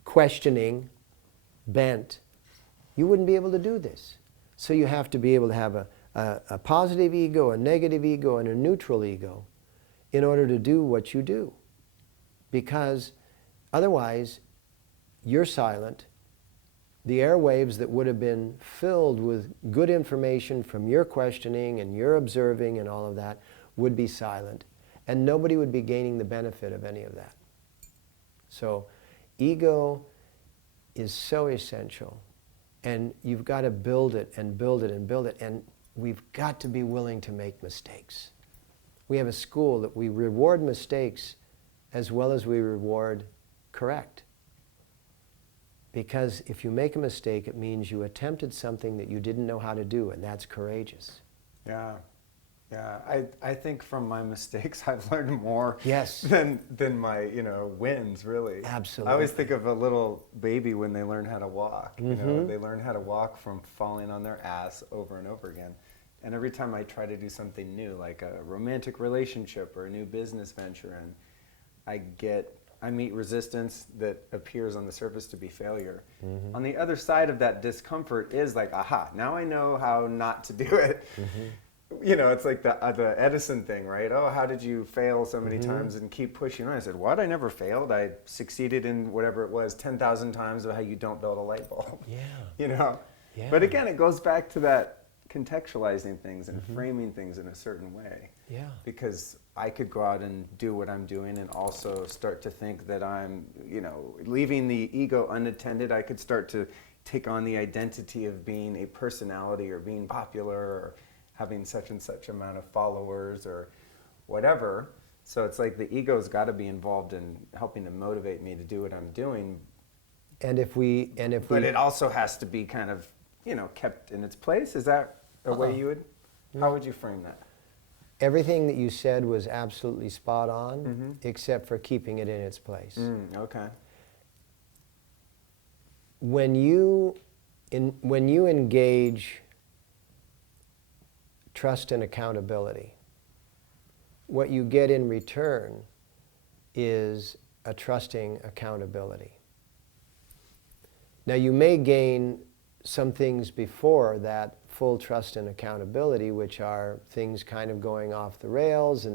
questioning bent, you wouldn't be able to do this. So you have to be able to have a positive ego, a negative ego, and a neutral ego in order to do what you do. Because otherwise, you're silent. The airwaves that would have been filled with good information from your questioning and your observing and all of that would be silent. And nobody would be gaining the benefit of any of that. So ego is so essential, and you've got to build it and build it and build it, and we've got to be willing to make mistakes. We have a school that we reward mistakes as well as we reward correct. Because if you make a mistake, it means you attempted something that you didn't know how to do, and that's courageous. Yeah. Yeah, I think from my mistakes I've learned more yes. than my wins, really. Absolutely. I always think of a little baby when they learn how to walk. Mm-hmm. They learn how to walk from falling on their ass over and over again. And every time I try to do something new, like a romantic relationship or a new business venture, and I meet resistance that appears on the surface to be failure. Mm-hmm. On the other side of that discomfort is like, aha, now I know how not to do it. Mm-hmm. It's like the Edison thing, right? Oh, how did you fail so many Mm-hmm. times and keep pushing on? I said, what? I never failed. I succeeded in whatever it was 10,000 times of how you don't build a light bulb. Yeah. Yeah. Yeah. But again, it goes back to that contextualizing things and framing things in a certain way. Yeah. Because I could go out and do what I'm doing and also start to think that I'm, leaving the ego unattended. I could start to take on the identity of being a personality or being popular or having such and such amount of followers or whatever. So it's like the ego's got to be involved in helping to motivate me to do what I'm doing. But it also has to be kind of, kept in its place. Is that a way you would? How would you frame that? Everything that you said was absolutely spot on, except for keeping it in its place. Okay. When you engage trust and accountability, what you get in return is a trusting accountability. Now, you may gain some things before that full trust and accountability, which are things kind of going off the rails,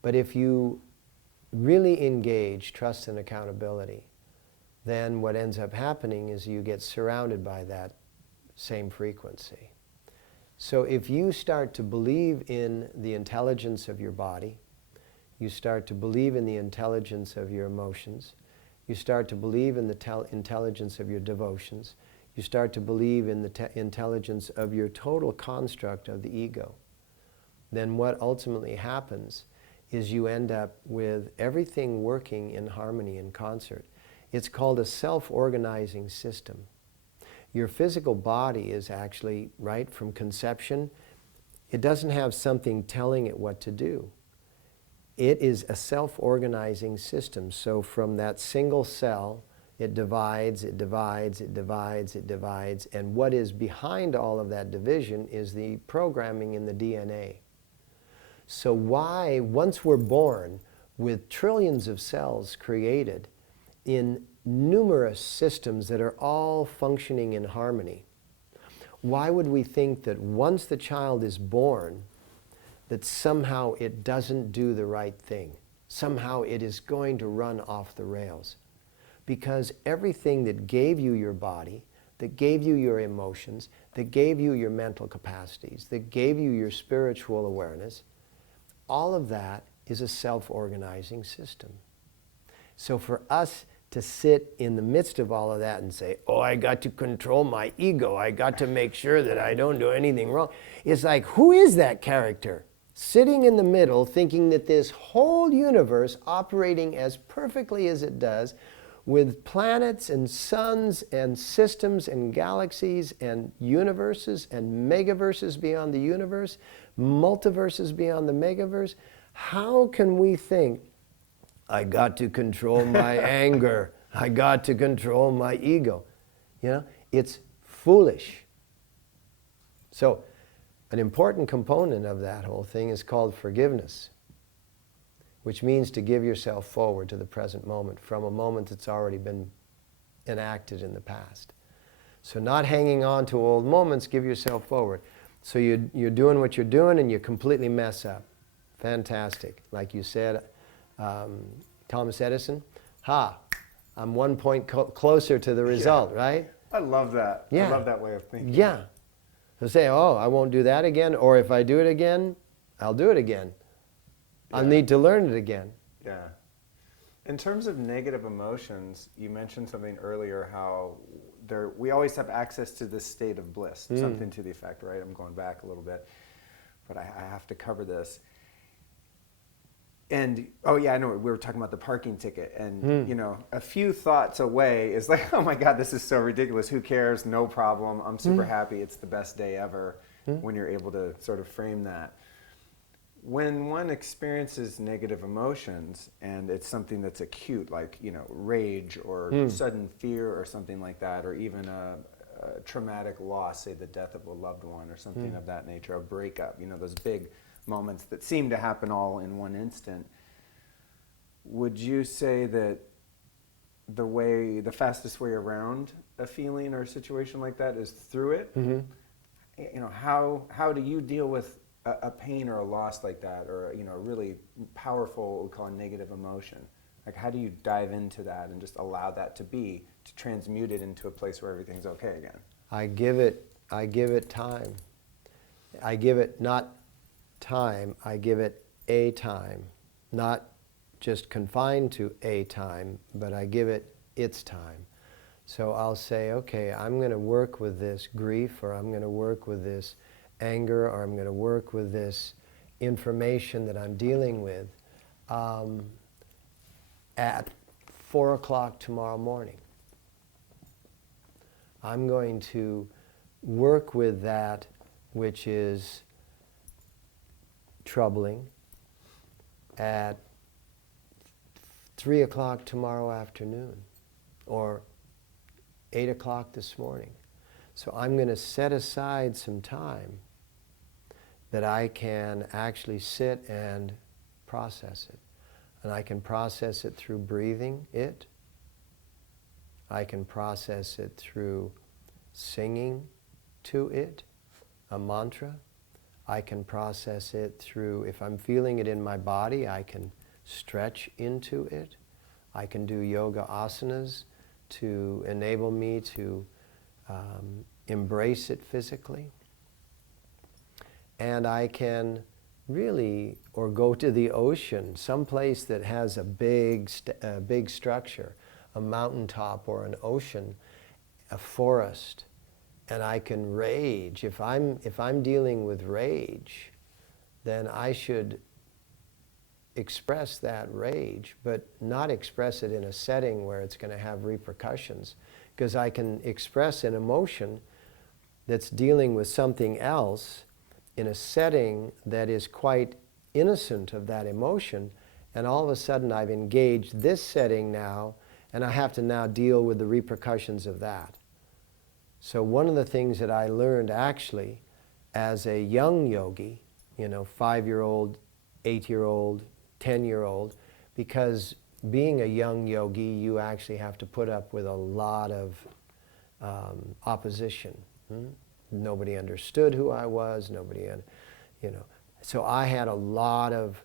but if you really engage trust and accountability, then what ends up happening is you get surrounded by that same frequency. So if you start to believe in the intelligence of your body, you start to believe in the intelligence of your emotions, you start to believe in the intelligence of your devotions, you start to believe in the intelligence of your total construct of the ego, then what ultimately happens is you end up with everything working in harmony and concert. It's called a self-organizing system. Your physical body is actually, right from conception, it doesn't have something telling it what to do. It is a self-organizing system. So from that single cell, it divides, it divides, it divides, it divides, and what is behind all of that division is the programming in the DNA. So why, once we're born with trillions of cells created in numerous systems that are all functioning in harmony, why would we think that once the child is born, that somehow it doesn't do the right thing? Somehow it is going to run off the rails. Because everything that gave you your body, that gave you your emotions, that gave you your mental capacities, that gave you your spiritual awareness, all of that is a self-organizing system. So for us to sit in the midst of all of that and say, oh, I got to control my ego, I got to make sure that I don't do anything wrong, it's like, who is that character? Sitting in the middle thinking that this whole universe operating as perfectly as it does, with planets and suns and systems and galaxies and universes and megaverses beyond the universe, multiverses beyond the megaverse, how can we think, I got to control my anger, I got to control my ego? It's foolish. So an important component of that whole thing is called forgiveness, which means to give yourself forward to the present moment from a moment that's already been enacted in the past. So not hanging on to old moments, give yourself forward. So you're doing what you're doing and you completely mess up. Fantastic. Like you said, Thomas Edison, I'm 1 point closer to the result, right? I love that. Yeah. I love that way of thinking. Yeah. So say, oh, I won't do that again, or if I do it again, I'll do it again. I'll need to learn it again. Yeah. In terms of negative emotions, you mentioned something earlier, how we always have access to this state of bliss, something to the effect, right? I'm going back a little bit, but I have to cover this. And, oh yeah, I know, we were talking about the parking ticket, and a few thoughts away is like, oh my God, this is so ridiculous. Who cares? No problem. I'm super happy. It's the best day ever when you're able to sort of frame that. When one experiences negative emotions and it's something that's acute, like, rage or sudden fear or something like that, or even a traumatic loss, say the death of a loved one or something of that nature, a breakup, those big moments that seem to happen all in one instant, would you say that the fastest way around a feeling or a situation like that is through it? How do you deal with a pain or a loss like that, or a really powerful, what we call a negative emotion? Like, how do you dive into that and just allow that to transmute it into a place where everything's okay again? I give it I give it time. I give it not time, I give it a time. Not just confined to a time, but I give it its time. So I'll say, okay, I'm going to work with this grief, or I'm going to work with this anger, or I'm going to work with this information that I'm dealing with at 4 o'clock tomorrow morning. I'm going to work with that which is troubling at 3 o'clock tomorrow afternoon, or 8 o'clock this morning. So I'm going to set aside some time that I can actually sit and process it. And I can process it through breathing it. I can process it through singing to it, a mantra. I can process it through, if I'm feeling it in my body, I can stretch into it. I can do yoga asanas to enable me to embrace it physically. And I can really, or go to the ocean, someplace that has a big structure, a mountaintop or an ocean, a forest, and I can rage. If I'm dealing with rage, then I should express that rage, but not express it in a setting where it's going to have repercussions, because I can express an emotion that's dealing with something else in a setting that is quite innocent of that emotion, and all of a sudden I've engaged this setting now, and I have to now deal with the repercussions of that. So one of the things that I learned actually as a young yogi, 5-year-old, 8-year-old, 10-year-old, because being a young yogi, you actually have to put up with a lot of opposition. Nobody understood who I was. So I had a lot of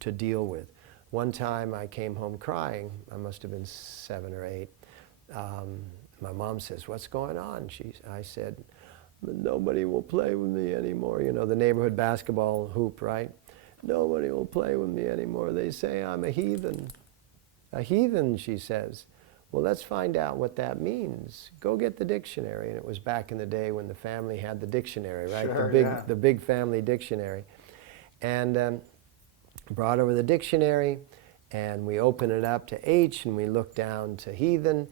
to deal with. One time I came home crying. I must have been 7 or 8. My mom says, "What's going on?" I said, "Nobody will play with me anymore." The neighborhood basketball hoop, right? "Nobody will play with me anymore. They say I'm a heathen." "A heathen," she says. "Well, let's find out what that means. Go get the dictionary." And it was back in the day when the family had the dictionary, right? Sure, the big family dictionary. And brought over the dictionary, and we open it up to H, and we look down to heathen,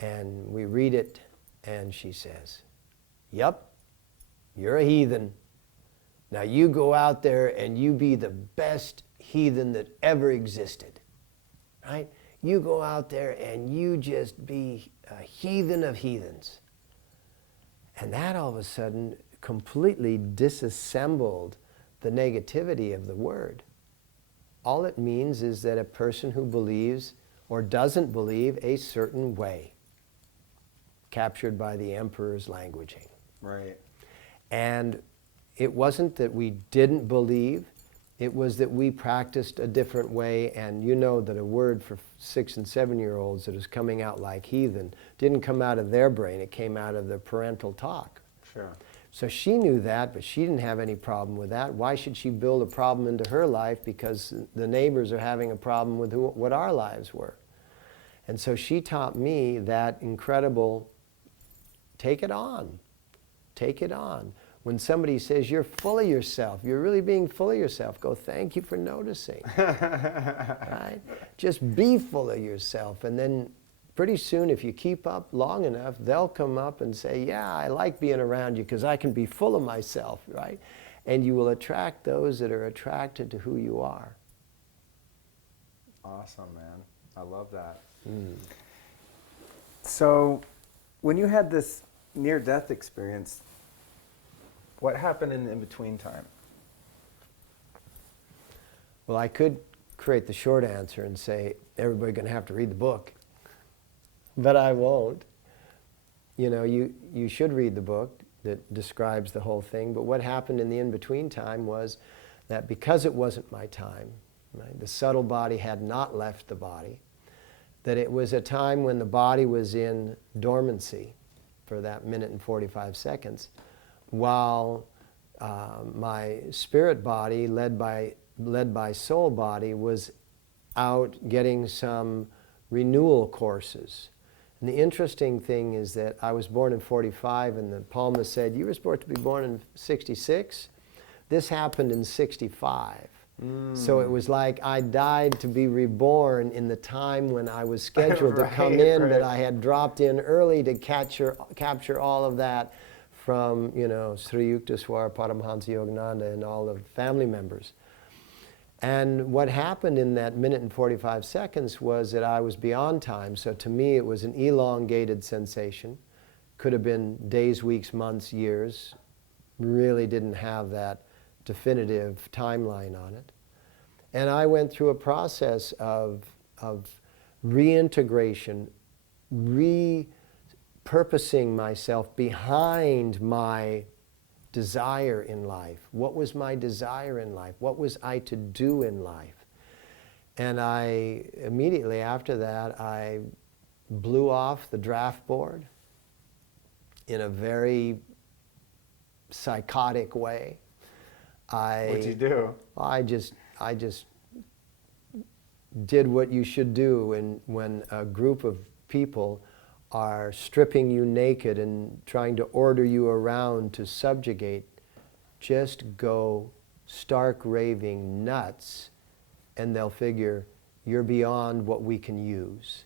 and we read it, and she says, "Yup, you're a heathen. Now you go out there and you be the best heathen that ever existed." Right? You go out there and you just be a heathen of heathens. And that all of a sudden completely disassembled the negativity of the word. All it means is that a person who believes or doesn't believe a certain way, captured by the emperor's languaging. Right. And it wasn't that we didn't believe, it was that we practiced a different way. And you know that a word for 6 and 7-year-olds that is coming out like heathen didn't come out of their brain, it came out of their parental talk. Sure. So she knew that, but she didn't have any problem with that. Why should she build a problem into her life because the neighbors are having a problem with what our lives were? And so she taught me that incredible, take it on. Take it on. When somebody says, "You're full of yourself," you're really being full of yourself, go, "Thank you for noticing." Right? Just be full of yourself. And then pretty soon, if you keep up long enough, they'll come up and say, "Yeah, I like being around you because I can be full of myself," right? And you will attract those that are attracted to who you are. Awesome, man. I love that. So, when you had this near-death experience, what happened in the in-between time? Well, I could create the short answer and say, everybody's going to have to read the book. But I won't. You should read the book that describes the whole thing. But what happened in the in-between time was that because it wasn't my time, right, the subtle body had not left the body, that it was a time when the body was in dormancy. for that minute and 45 seconds, while my spirit body, led by soul body, was out getting some renewal courses. And the interesting thing is that I was born in 45, and the Palma said, you were supposed to be born in 66. This happened in 65. So it was like I died to be reborn in the time when I was scheduled to come in, right. but I had dropped in early to capture all of that from, Sri Yukteswar, Paramahansa Yogananda, and all the family members. And what happened in that minute and 45 seconds was that I was beyond time. So to me, it was an elongated sensation. Could have been days, weeks, months, years. Really didn't have that definitive timeline on it. And I went through a process of reintegration, repurposing myself behind my desire in life. What was my desire in life? What was I to do in life? And I, immediately after that, I blew off the draft board in a very psychotic way. What'd you do? I just did what you should do when a group of people are stripping you naked and trying to order you around to subjugate. Just go stark raving nuts, and they'll figure you're beyond what we can use.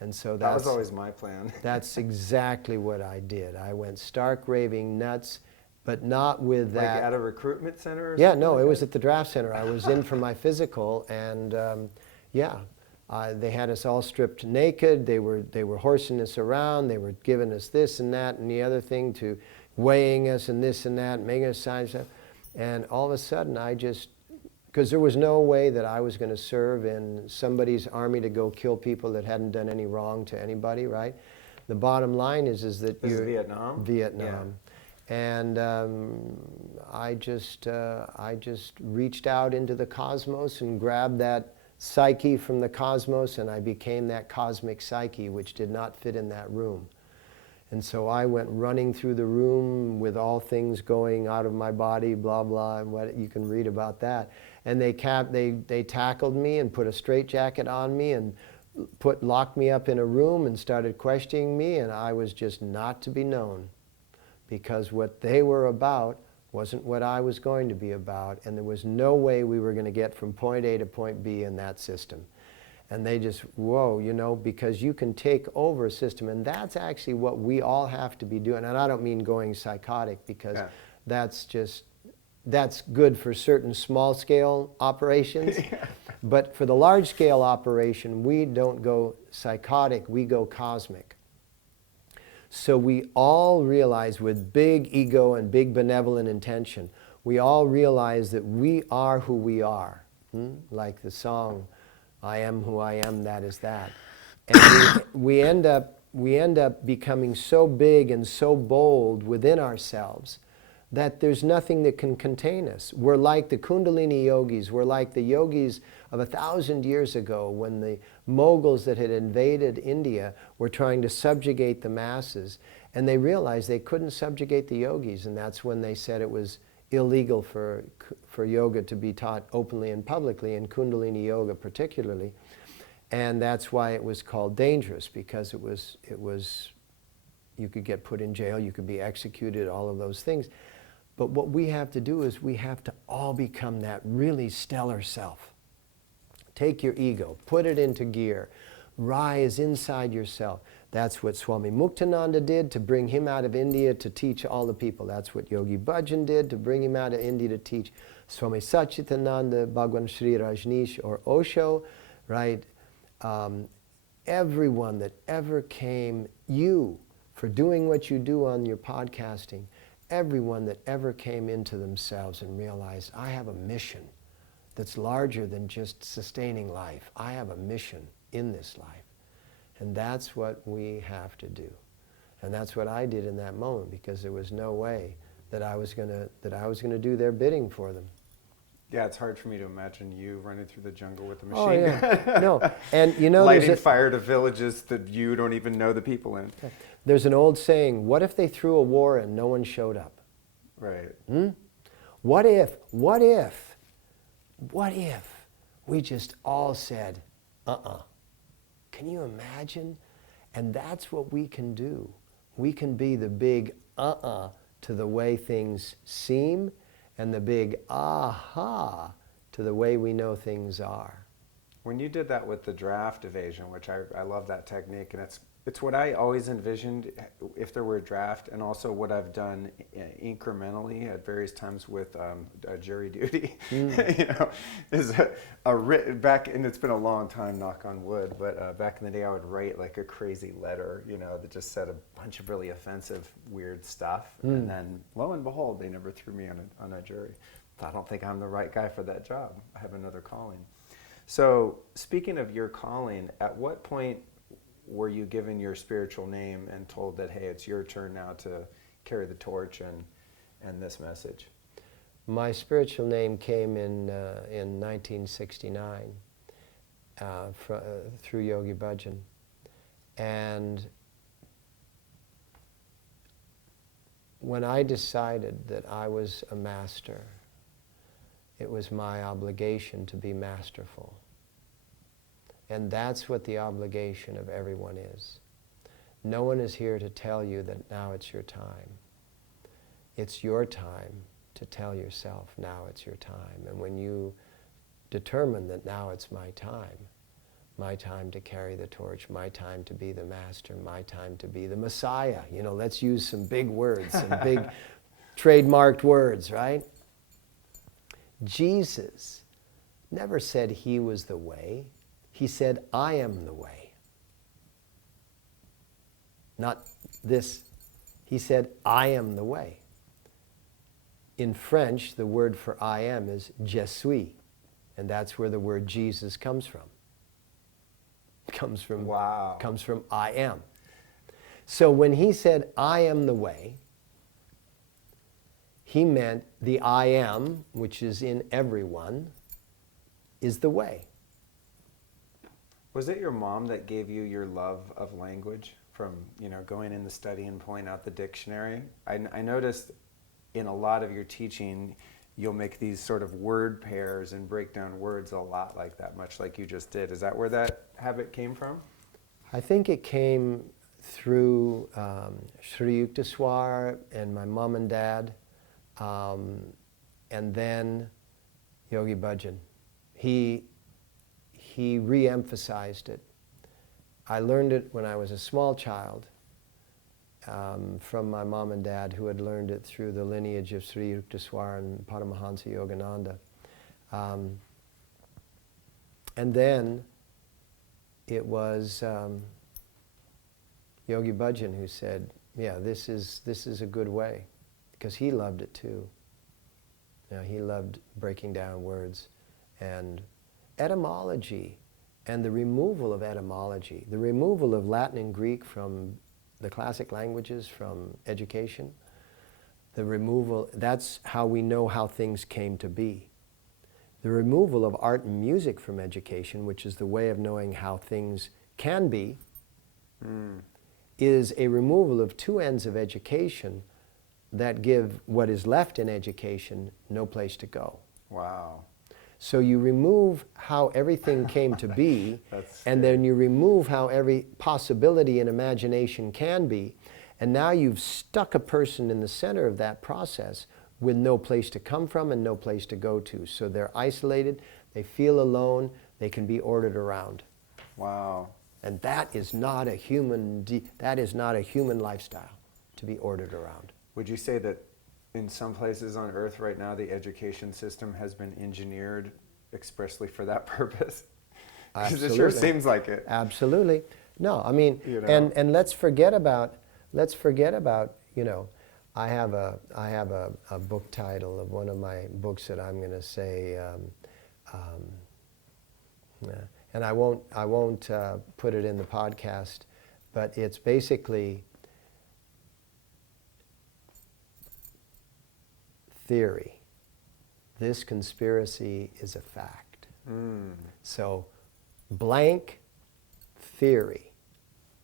And so that was always my plan. That's exactly what I did. I went stark raving nuts, but not with that. Like at a recruitment center? Yeah, no, it was at the draft center. I was in for my physical, and they had us all stripped naked. They were horsing us around. They were giving us this and that and the other thing, to weighing us and this and that, making us sign stuff. And all of a sudden, because there was no way that I was going to serve in somebody's army to go kill people that hadn't done any wrong to anybody, right? The bottom line is that this you're is Vietnam. Vietnam. Yeah. And I just reached out into the cosmos and grabbed that psyche from the cosmos, and I became that cosmic psyche, which did not fit in that room. And so I went running through the room with all things going out of my body, blah, blah, and what you can read about that. And they tackled me and put a straitjacket on me and locked me up in a room and started questioning me, and I was just not to be known. Because what they were about wasn't what I was going to be about, and there was no way we were going to get from point A to point B in that system. And they just, whoa, because you can take over a system, and that's actually what we all have to be doing. And I don't mean going psychotic, because that's good for certain small-scale operations. But for the large-scale operation, we don't go psychotic, we go cosmic. So we all realize, with big ego and big benevolent intention, we all realize that we are who we are. Like the song, I am who I am, that is that. And we end up becoming so big and so bold within ourselves that there's nothing that can contain us. We're like the Kundalini yogis. We're like the yogis of 1,000 years ago, when the Mughals that had invaded India were trying to subjugate the masses, and they realized they couldn't subjugate the yogis, and that's when they said it was illegal for yoga to be taught openly and publicly, and Kundalini yoga particularly. And that's why it was called dangerous, because it was you could get put in jail, you could be executed, all of those things. But what we have to do is we have to all become that really stellar self. Take your ego, put it into gear, rise inside yourself. That's what Swami Muktananda did to bring him out of India to teach all the people. That's what Yogi Bhajan did to bring him out of India to teach. Swami Satchitananda, Bhagwan Sri Rajneesh, or Osho, right? Everyone that ever came, you, for doing what you do on your podcasting, everyone that ever came into themselves and realized, I have a mission that's larger than just sustaining life. I have a mission in this life. And that's what we have to do. And that's what I did in that moment, because there was no way that I was gonna do their bidding for them. Yeah, it's hard for me to imagine you running through the jungle with a machine Oh, yeah. gun. No, and lighting fire to villages that you don't even know the people in. There's an old saying, what if they threw a war and no one showed up? Right. What if we just all said, Can you imagine? And that's what we can do. We can be the big to the way things seem, and the big aha to the way we know things are. When you did that with the draft evasion, which I love that technique, and it's what I always envisioned if there were a draft, and also what I've done incrementally at various times with jury duty. Is a written back, and it's been a long time, knock on wood, but back in the day I would write like a crazy letter, that just said a bunch of really offensive, weird stuff, and then lo and behold, they never threw me on a jury. I don't think I'm the right guy for that job. I have another calling. So speaking of your calling, at what point were you given your spiritual name and told that, hey, it's your turn now to carry the torch and this message? My spiritual name came in 1969 through Yogi Bhajan. And when I decided that I was a master, it was my obligation to be masterful. And that's what the obligation of everyone is. No one is here to tell you that now it's your time. It's your time to tell yourself now it's your time. And when you determine that now it's my time to carry the torch, my time to be the master, my time to be the Messiah. Let's use some big words, some big trademarked words, right? Jesus never said he was the way. He said, I am the way. Not this. He said, I am the way. In French, the word for I am is je suis. And that's where the word Jesus comes from. Comes from I am. So when he said, I am the way, he meant the I am, which is in everyone, is the way. Was it your mom that gave you your love of language from, going in the study and pulling out the dictionary? I noticed in a lot of your teaching, you'll make these sort of word pairs and break down words a lot like that, much like you just did. Is that where that habit came from? I think it came through Sri Yukteswar and my mom and dad. And then Yogi Bhajan. He re-emphasized it. I learned it when I was a small child from my mom and dad, who had learned it through the lineage of Sri Yukteswar and Paramahansa Yogananda. And then it was Yogi Bhajan who said, yeah, this is a good way. Because he loved it too. He loved breaking down words. And etymology and the removal of etymology, the removal of Latin and Greek from the classic languages, from education, that's how we know how things came to be. The removal of art and music from education, which is the way of knowing how things can be, is a removal of two ends of education that give what is left in education no place to go. Wow. So you remove how everything came to be, and then you remove how every possibility and imagination can be, and now you've stuck a person in the center of that process with no place to come from and no place to go to. So they're isolated, they feel alone, they can be ordered around. Wow. And that is not a human lifestyle, to be ordered around. Would you say that in some places on Earth right now, the education system has been engineered expressly for that purpose? Because it sure seems like it. Absolutely. No, I mean, and let's forget about, I have a book title of one of my books that I'm going to say, and I won't put it in the podcast, but it's basically theory. This conspiracy is a fact. So, blank theory,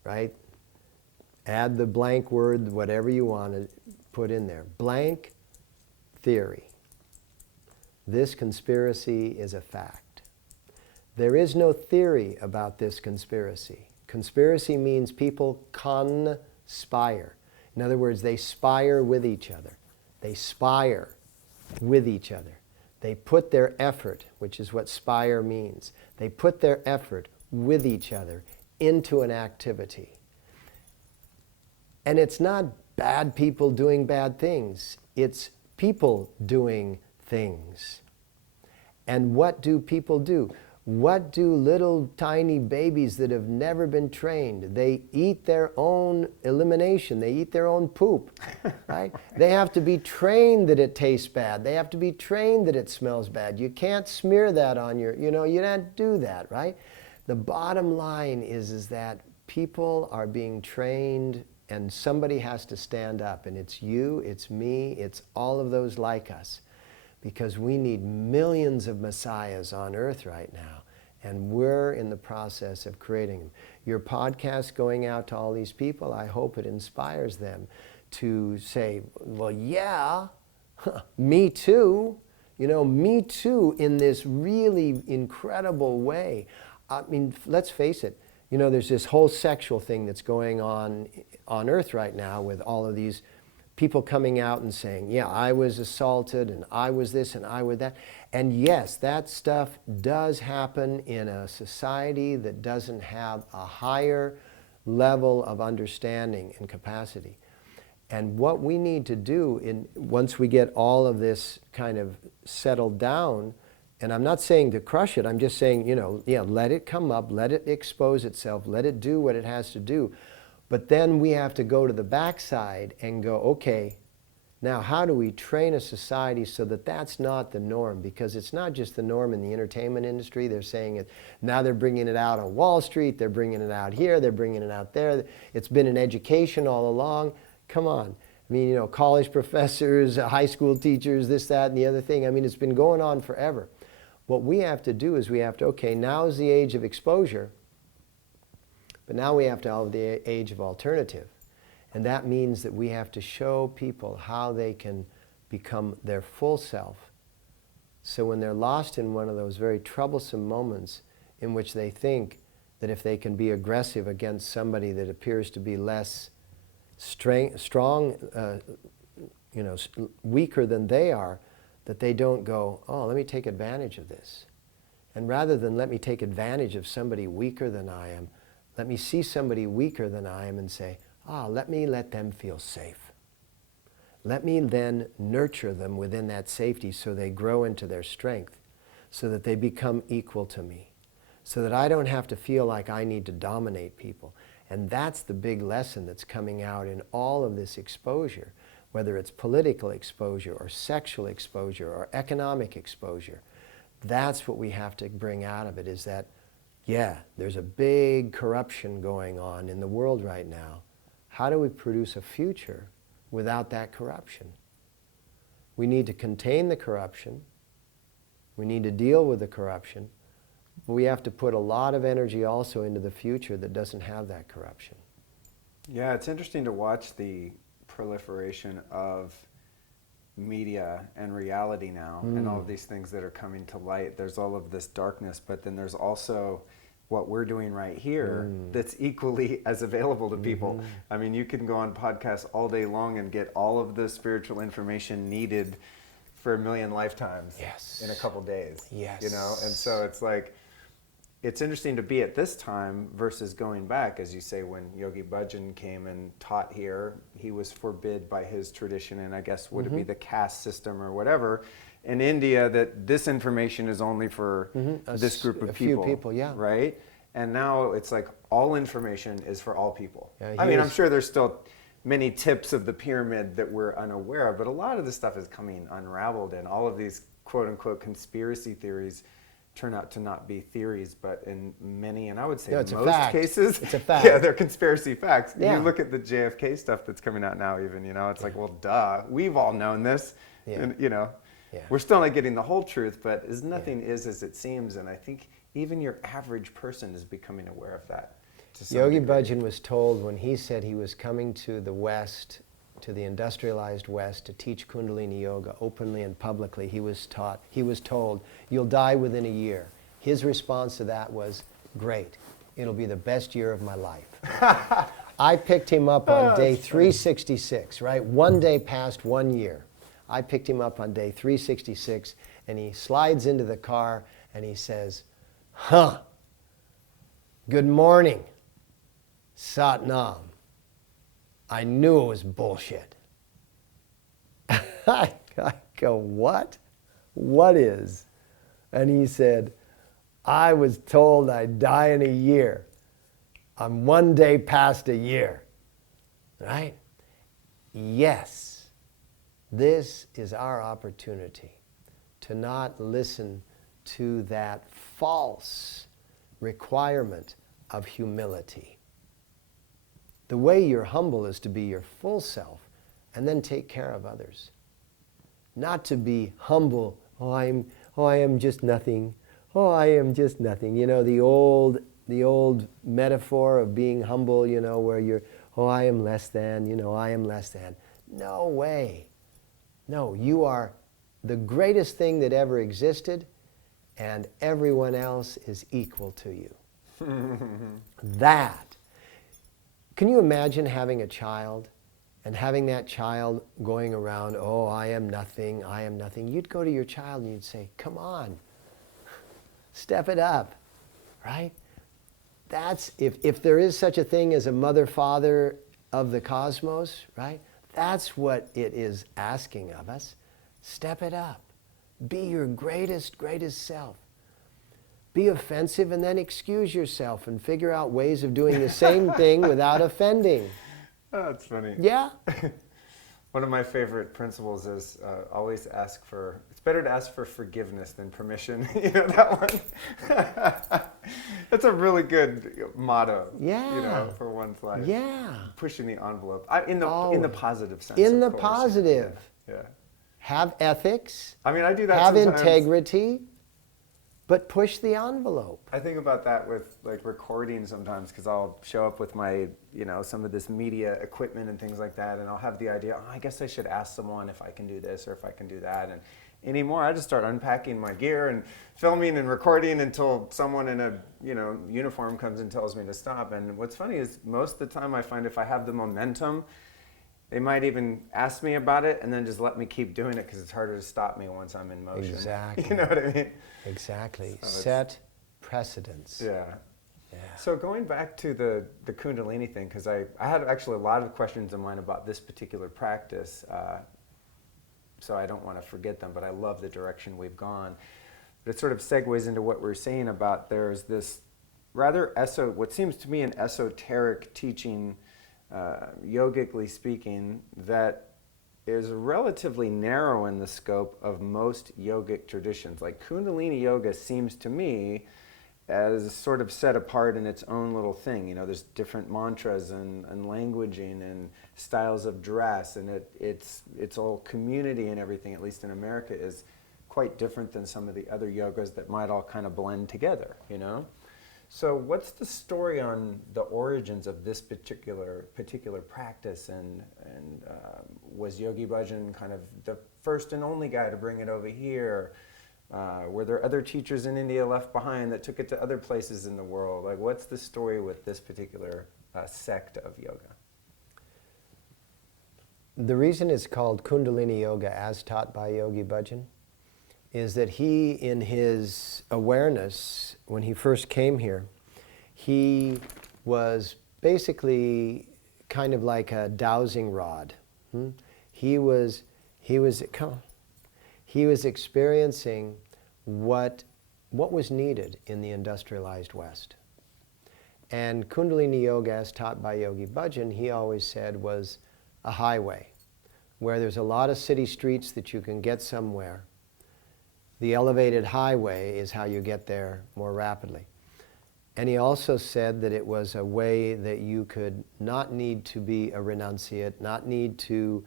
right? Add the blank word, whatever you want to put in there. Blank theory. This conspiracy is a fact. There is no theory about this conspiracy. Conspiracy means people conspire. In other words, they spire with each other. They spire with each other. They put their effort, which is what spire means, they put their effort with each other into an activity. And it's not bad people doing bad things. It's people doing things. And what do people do? What do little tiny babies that have never been trained? They eat their own elimination. They eat their own poop, right? They have to be trained that it tastes bad. They have to be trained that it smells bad. You can't smear that on your, you don't do that, right? The bottom line is that people are being trained and somebody has to stand up. And it's you, it's me, it's all of those like us. Because we need millions of messiahs on earth right now. And we're in the process of creating them. Your podcast going out to all these people, I hope it inspires them to say, well, yeah, me too. Me too in this really incredible way. I mean, let's face it. There's this whole sexual thing that's going on earth right now with all of these people coming out and saying, yeah, I was assaulted and I was this and I was that. And yes, that stuff does happen in a society that doesn't have a higher level of understanding and capacity. And what we need to do once we get all of this kind of settled down, and I'm not saying to crush it, I'm just saying, let it come up, let it expose itself, let it do what it has to do. But then we have to go to the backside and go, okay, now how do we train a society so that that's not the norm? Because it's not just the norm in the entertainment industry. They're saying it, now they're bringing it out on Wall Street, they're bringing it out here, they're bringing it out there. It's been in education all along. Come on. I mean, college professors, high school teachers, this, that, and the other thing. I mean, it's been going on forever. What we have to do is okay, now is the age of exposure. But now we have to have the age of alternative. And that means that we have to show people how they can become their full self. So when they're lost in one of those very troublesome moments in which they think that if they can be aggressive against somebody that appears to be less strong, weaker than they are, that they don't go, oh, let me take advantage of this. And rather than let me take advantage of somebody weaker than I am, let me see somebody weaker than I am and say, let them feel safe. Let me then nurture them within that safety so they grow into their strength, so that they become equal to me, so that I don't have to feel like I need to dominate people. And that's the big lesson that's coming out in all of this exposure, whether it's political exposure or sexual exposure or economic exposure. That's what we have to bring out of it, is that yeah, there's a big corruption going on in the world right now. How do we produce a future without that corruption? We need to contain the corruption. We need to deal with the corruption. But we have to put a lot of energy also into the future that doesn't have that corruption. Yeah, it's interesting to watch the proliferation of media and reality now, and all of these things that are coming to light. There's all of this darkness, but then there's also what we're doing right here that's equally as available to people. I mean, you can go on podcasts all day long and get all of the spiritual information needed for 1 million lifetimes in a couple days. Yes. And so it's like, it's interesting to be at this time versus going back, as you say, when Yogi Bhajan came and taught here, he was forbid by his tradition, and I guess would it be the caste system or whatever in India, that this information is only for this group of people. A few people, yeah. Right? And now it's like all information is for all people. Yeah, I mean, I'm sure there's still many tips of the pyramid that we're unaware of, but a lot of this stuff is coming unraveled, and all of these quote unquote conspiracy theories turn out to not be theories, but in many, and I would say most cases, it's a fact. Yeah, they're conspiracy facts. Yeah. You look at the JFK stuff that's coming out now, even, it's like, well, duh, we've all known this, and we're still not getting the whole truth, but nothing is as it seems, and I think even your average person is becoming aware of that. to some Yogi degree. Bhajan was told when he said he was coming to the West, to the industrialized West, to teach Kundalini Yoga openly and publicly, he was told, you'll die within a year. His response to that was, great, it'll be the best year of my life. I picked him up on day 366, right? 1 day past 1 year. I picked him up on day 366, and he slides into the car and he says, good morning, Sat Nam. I knew it was bullshit. I go, what? What is? And he said, I was told I'd die in a year. I'm 1 day past a year. Right? Yes, this is our opportunity to not listen to that false requirement of humility. The way you're humble is to be your full self and then take care of others. Not to be humble, I am just nothing. Oh, I am just nothing. You know, the old metaphor of being humble, you know, where you're, I am less than, I am less than. No way. No, you are the greatest thing that ever existed, and everyone else is equal to you. That. Can you imagine having a child and having that child going around, I am nothing, I am nothing. You'd go to your child and you'd say, come on, step it up, right? That's, if there is such a thing as a mother, father of the cosmos, right? That's what it is asking of us. Step it up. Be your greatest self. Be offensive and then excuse yourself and figure out ways of doing the same thing without offending. Oh, that's funny. Yeah? One of my favorite principles is always ask for, it's better to ask for forgiveness than permission. You know that one? That's a really good motto, Yeah. for one's life. Yeah. Pushing the envelope. In the positive sense, In of the course. positive. Yeah. Have ethics. I mean, I do that Have sometimes. integrity. But push the envelope. I think about that with like recording sometimes, because I'll show up with my, some of this media equipment and things like that, and I'll have the idea, I guess I should ask someone if I can do this or if I can do that. And anymore, I just start unpacking my gear and filming and recording until someone in a, uniform comes and tells me to stop. And what's funny is most of the time I find if I have the momentum, they might even ask me about it and then just let me keep doing it because it's harder to stop me once I'm in motion. Exactly. You know what I mean? Exactly. So set precedence. Yeah. Yeah. So going back to the Kundalini thing, because I had actually a lot of questions in mind about this particular practice, so I don't want to forget them, but I love the direction we've gone. But it sort of segues into what we're saying about there's this rather what seems to me an esoteric teaching, yogically speaking, that is relatively narrow in the scope of most yogic traditions. Like Kundalini Yoga seems to me as sort of set apart in its own little thing. There's different mantras and languaging and styles of dress, and it's all community and everything, at least in America, is quite different than some of the other yogas that might all kind of blend together, So what's the story on the origins of this particular practice, and was Yogi Bhajan kind of the first and only guy to bring it over here? Were there other teachers in India left behind that took it to other places in the world? Like, what's the story with this particular sect of yoga? The reason it's called Kundalini Yoga as taught by Yogi Bhajan is that he, in his awareness, when he first came here, he was basically kind of like a dowsing rod. He was experiencing what was needed in the industrialized West. And Kundalini Yoga, as taught by Yogi Bhajan, he always said was a highway, where there's a lot of city streets that you can get somewhere. The elevated highway is how you get there more rapidly. And he also said that it was a way that you could not need to be a renunciate, not need to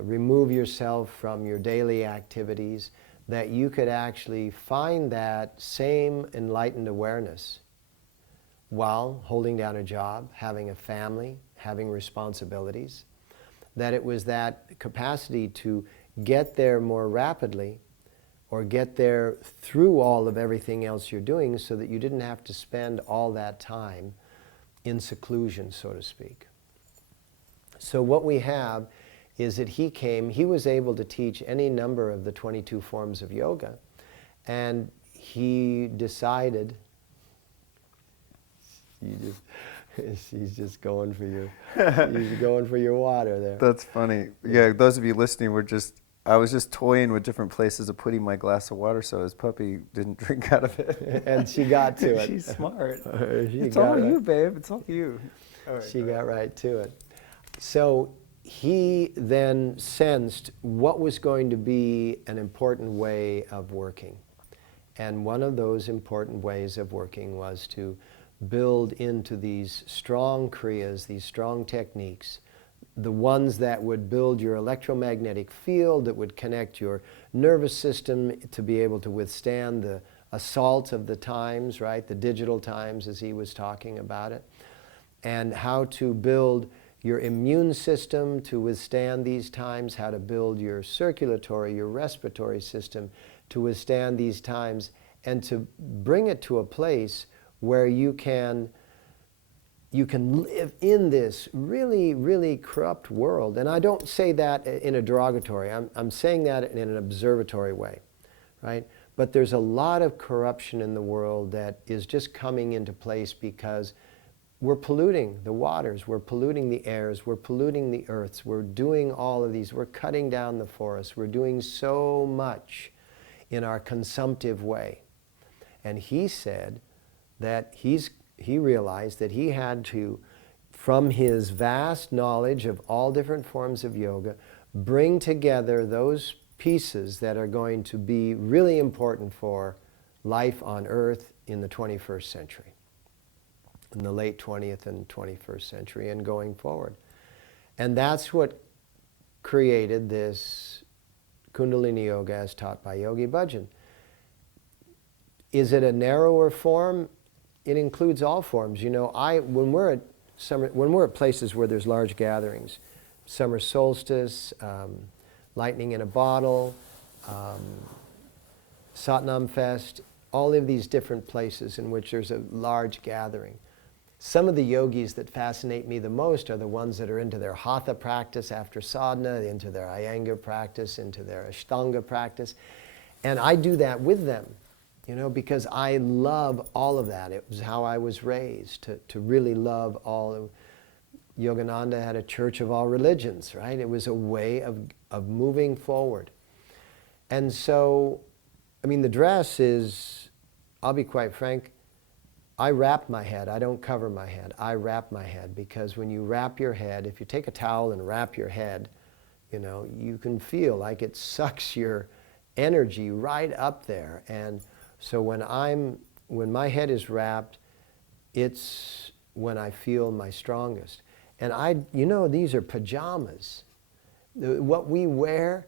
remove yourself from your daily activities, that you could actually find that same enlightened awareness while holding down a job, having a family, having responsibilities, that it was that capacity to get there more rapidly or get there through all of everything else you're doing so that you didn't have to spend all that time in seclusion, so to speak. So what we have is that he was able to teach any number of the 22 forms of yoga, and he decided, she's just going for he's going for your water there. That's funny. Yeah, those of you listening I was just toying with different places of putting my glass of water so his puppy didn't drink out of it. And she got to it. She's smart. It's all you, babe. It's all you. All right, she got right to it. So he then sensed what was going to be an important way of working. And one of those important ways of working was to build into these strong kriyas, these strong techniques, the ones that would build your electromagnetic field, that would connect your nervous system to be able to withstand the assault of the times, right? The digital times, as he was talking about it. And how to build your immune system to withstand these times, how to build your circulatory, your respiratory system to withstand these times, and to bring it to a place where you can live in this really, really corrupt world. And I don't say that in a derogatory, I'm saying that in an observatory way, right? But there's a lot of corruption in the world that is just coming into place because we're polluting the waters, we're polluting the airs, we're polluting the earths, we're doing all of these, we're cutting down the forests, we're doing so much in our consumptive way. And he said that he realized that he had to, from his vast knowledge of all different forms of yoga, bring together those pieces that are going to be really important for life on earth in the 21st century, in the late 20th and 21st century and going forward. And that's what created this Kundalini Yoga as taught by Yogi Bhajan. Is it a narrower form? It includes all forms. You know, when we're at places where there's large gatherings, summer solstice, lightning in a bottle, Satnam Fest, all of these different places in which there's a large gathering. Some of the yogis that fascinate me the most are the ones that are into their hatha practice after sadhana, into their Iyengar practice, into their Ashtanga practice. And I do that with them, you know, because I love all of that. It was how I was raised, to really love all of. Yogananda had a church of all religions, right? It was a way of moving forward. And so, I mean, the dress is, I'll be quite frank, I wrap my head. I don't cover my head. I wrap my head, because when you wrap your head, if you take a towel and wrap your head, you know, you can feel like it sucks your energy right up there. And so when my head is wrapped, it's when I feel my strongest. And you know, these are pajamas. What we wear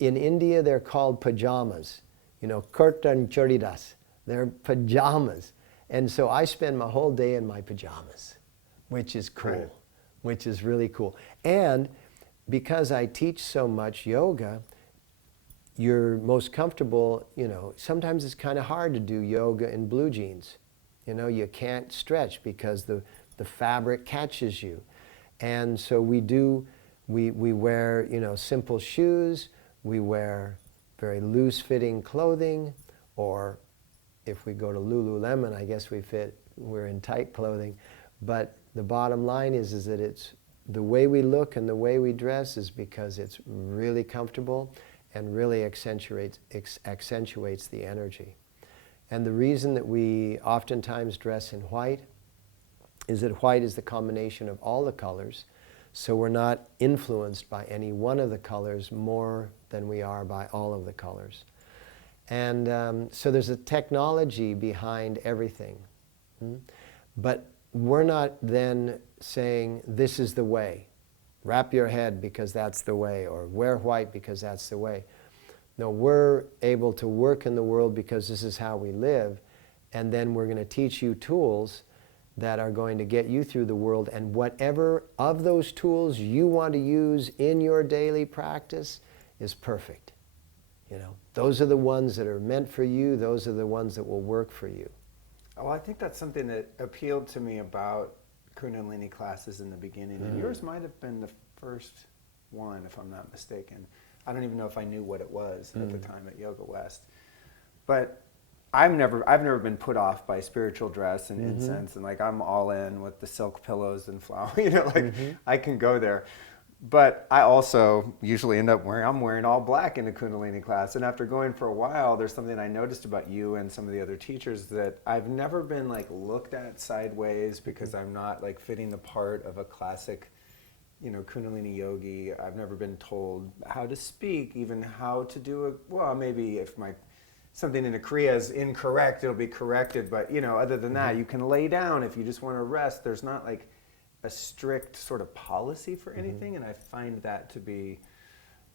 in India, they're called pajamas. You know, kurtan churidas. They're pajamas. And so I spend my whole day in my pajamas, which is cool, right. Which is really cool. And because I teach so much yoga, you're most comfortable, you know, sometimes it's kind of hard to do yoga in blue jeans. You know, you can't stretch because the fabric catches you. And so we wear, you know, simple shoes, we wear very loose-fitting clothing, or if we go to Lululemon, I guess we're in tight clothing. But the bottom line is that it's the way we look and the way we dress is because it's really comfortable and really accentuates the energy. And the reason that we oftentimes dress in white is that white is the combination of all the colors, so we're not influenced by any one of the colors more than we are by all of the colors. And so there's a technology behind everything. But we're not then saying, this is the way. Wrap your head because that's the way, or wear white because that's the way. No, we're able to work in the world because this is how we live, and then we're going to teach you tools that are going to get you through the world, and whatever of those tools you want to use in your daily practice is perfect. You know, those are the ones that are meant for you. Those are the ones that will work for you. Well, I think that's something that appealed to me about Kundalini classes in the beginning, and yours might have been the first one, if I'm not mistaken. I don't even know if I knew what it was at the time at Yoga West. But I've never been put off by spiritual dress and incense, and like I'm all in with the silk pillows and flower, you know, like I can go there. But I also usually end up I'm wearing all black in a Kundalini class. And after going for a while, there's something I noticed about you and some of the other teachers, that I've never been like looked at sideways because I'm not like fitting the part of a classic, you know, Kundalini yogi. I've never been told how to speak, even how to do maybe if something in a Kriya is incorrect, it'll be corrected. But, you know, other than that, you can lay down if you just want to rest. There's not like a strict sort of policy for anything, and I find that to be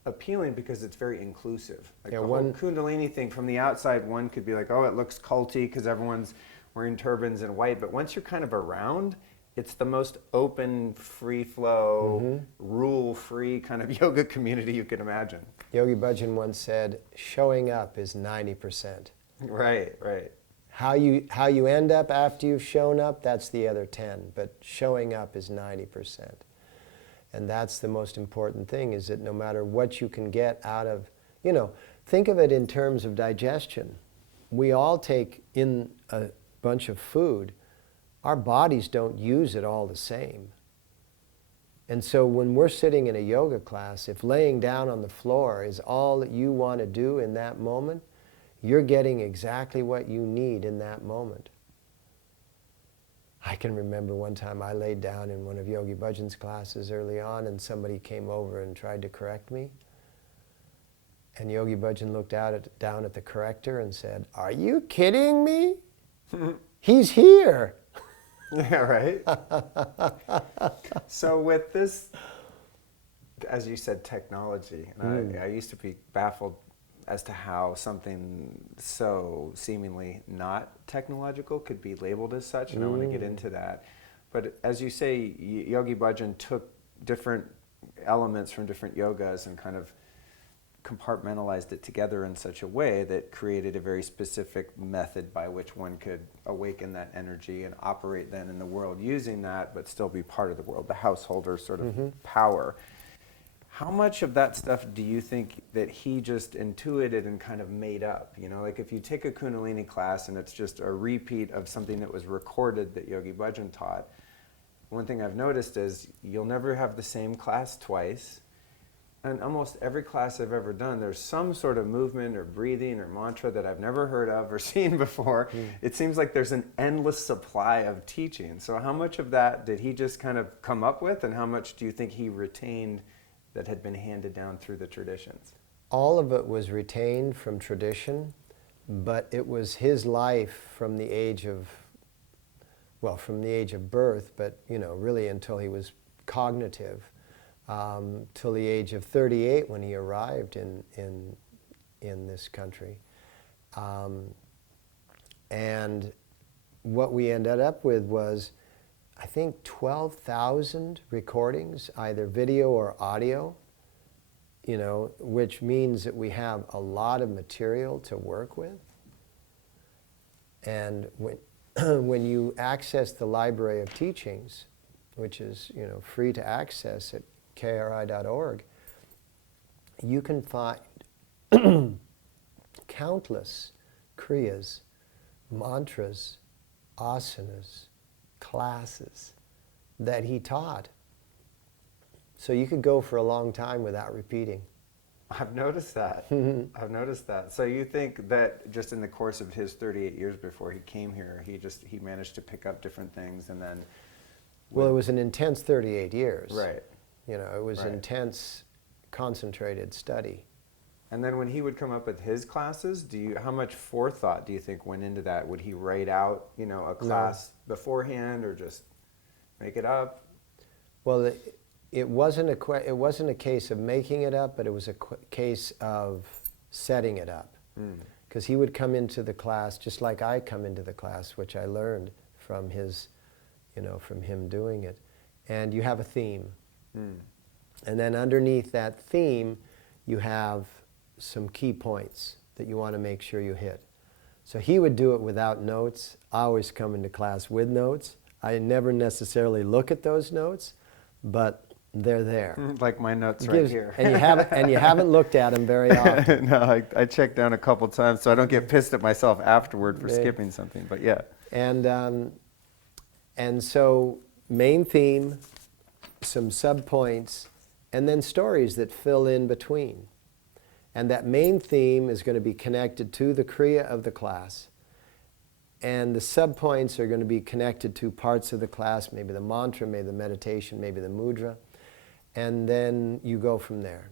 appealing because it's very inclusive. Like the whole Kundalini thing, from the outside, one could be like, oh, it looks culty because everyone's wearing turbans and white, but once you're kind of around, it's the most open, free-flow, rule-free kind of yoga community you can imagine. Yogi Bhajan once said, showing up is 90%. Right. How you end up after you've shown up, that's the other 10. But showing up is 90%. And that's the most important thing, is that no matter what you can get out of, you know, think of it in terms of digestion. We all take in a bunch of food. Our bodies don't use it all the same. And so when we're sitting in a yoga class, if laying down on the floor is all that you want to do in that moment, you're getting exactly what you need in that moment. I can remember one time I laid down in one of Yogi Bhajan's classes early on, and somebody came over and tried to correct me. And Yogi Bhajan looked down at the corrector and said, "Are you kidding me? He's here." Yeah, right? So with this, as you said, technology, and I used to be baffled as to how something so seemingly not technological could be labeled as such, and I want to get into that. But as you say, Yogi Bhajan took different elements from different yogas and kind of compartmentalized it together in such a way that created a very specific method by which one could awaken that energy and operate then in the world using that, but still be part of the world, the householder sort of power. How much of that stuff do you think that he just intuited and kind of made up? You know, like if you take a Kundalini class and it's just a repeat of something that was recorded that Yogi Bhajan taught, one thing I've noticed is you'll never have the same class twice. And almost every class I've ever done, there's some sort of movement or breathing or mantra that I've never heard of or seen before. It seems like there's an endless supply of teaching. So how much of that did he just kind of come up with, and how much do you think he retained that had been handed down through the traditions? All of it was retained from tradition, but it was his life from the age of birth, but, you know, really until he was cognitive. Till the age of 38 when he arrived in this country. And what we ended up with was, I think, 12,000 recordings, either video or audio, you know, which means that we have a lot of material to work with. And when you access the Library of Teachings, which is, you know, free to access at KRI.org, you can find countless kriyas, mantras, asanas, classes that he taught. So you could go for a long time without repeating. I've noticed that. I've noticed that. So you think that just in the course of his 38 years before he came here, he managed to pick up different things, and then... Well, it was an intense 38 years. Right. You know, it was intense, concentrated study. And then when he would come up with his classes, how much forethought do you think went into that? Would he write out, you know, a class beforehand, or just make it up? Well, it wasn't a case of making it up, but it was a case of setting it up. Because he would come into the class just like I come into the class, which I learned from his from him doing it. And you have a theme. Mm. And then underneath that theme, you have some key points that you want to make sure you hit. So he would do it without notes. I always come into class with notes. I never necessarily look at those notes, but they're there. Like my notes right here. And you haven't looked at them very often. No, I check down a couple times so I don't get pissed at myself afterward for skipping something, but yeah. And so main theme, some subpoints, and then stories that fill in between. And that main theme is going to be connected to the Kriya of the class. And the subpoints are going to be connected to parts of the class, maybe the mantra, maybe the meditation, maybe the mudra. And then you go from there.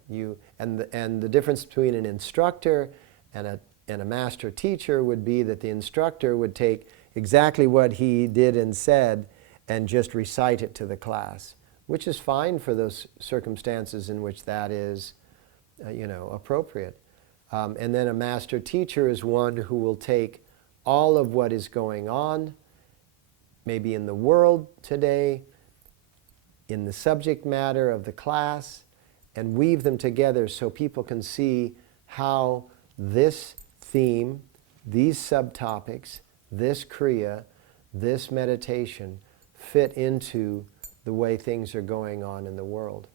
And the difference between an instructor and a master teacher would be that the instructor would take exactly what he did and said and just recite it to the class, which is fine for those circumstances in which that is appropriate. And then a master teacher is one who will take all of what is going on, maybe in the world today, in the subject matter of the class, and weave them together so people can see how this theme, these subtopics, this Kriya, this meditation fit into the way things are going on in the world.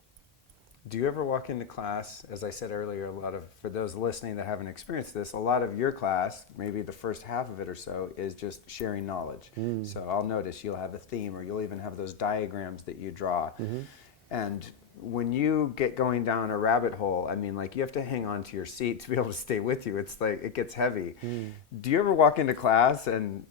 Do you ever walk into class, as I said earlier, for those listening that haven't experienced this, a lot of your class, maybe the first half of it or so, is just sharing knowledge. So I'll notice you'll have a theme, or you'll even have those diagrams that you draw. And when you get going down a rabbit hole, I mean, like, you have to hang on to your seat to be able to stay with you. It's like, it gets heavy. Do you ever walk into class and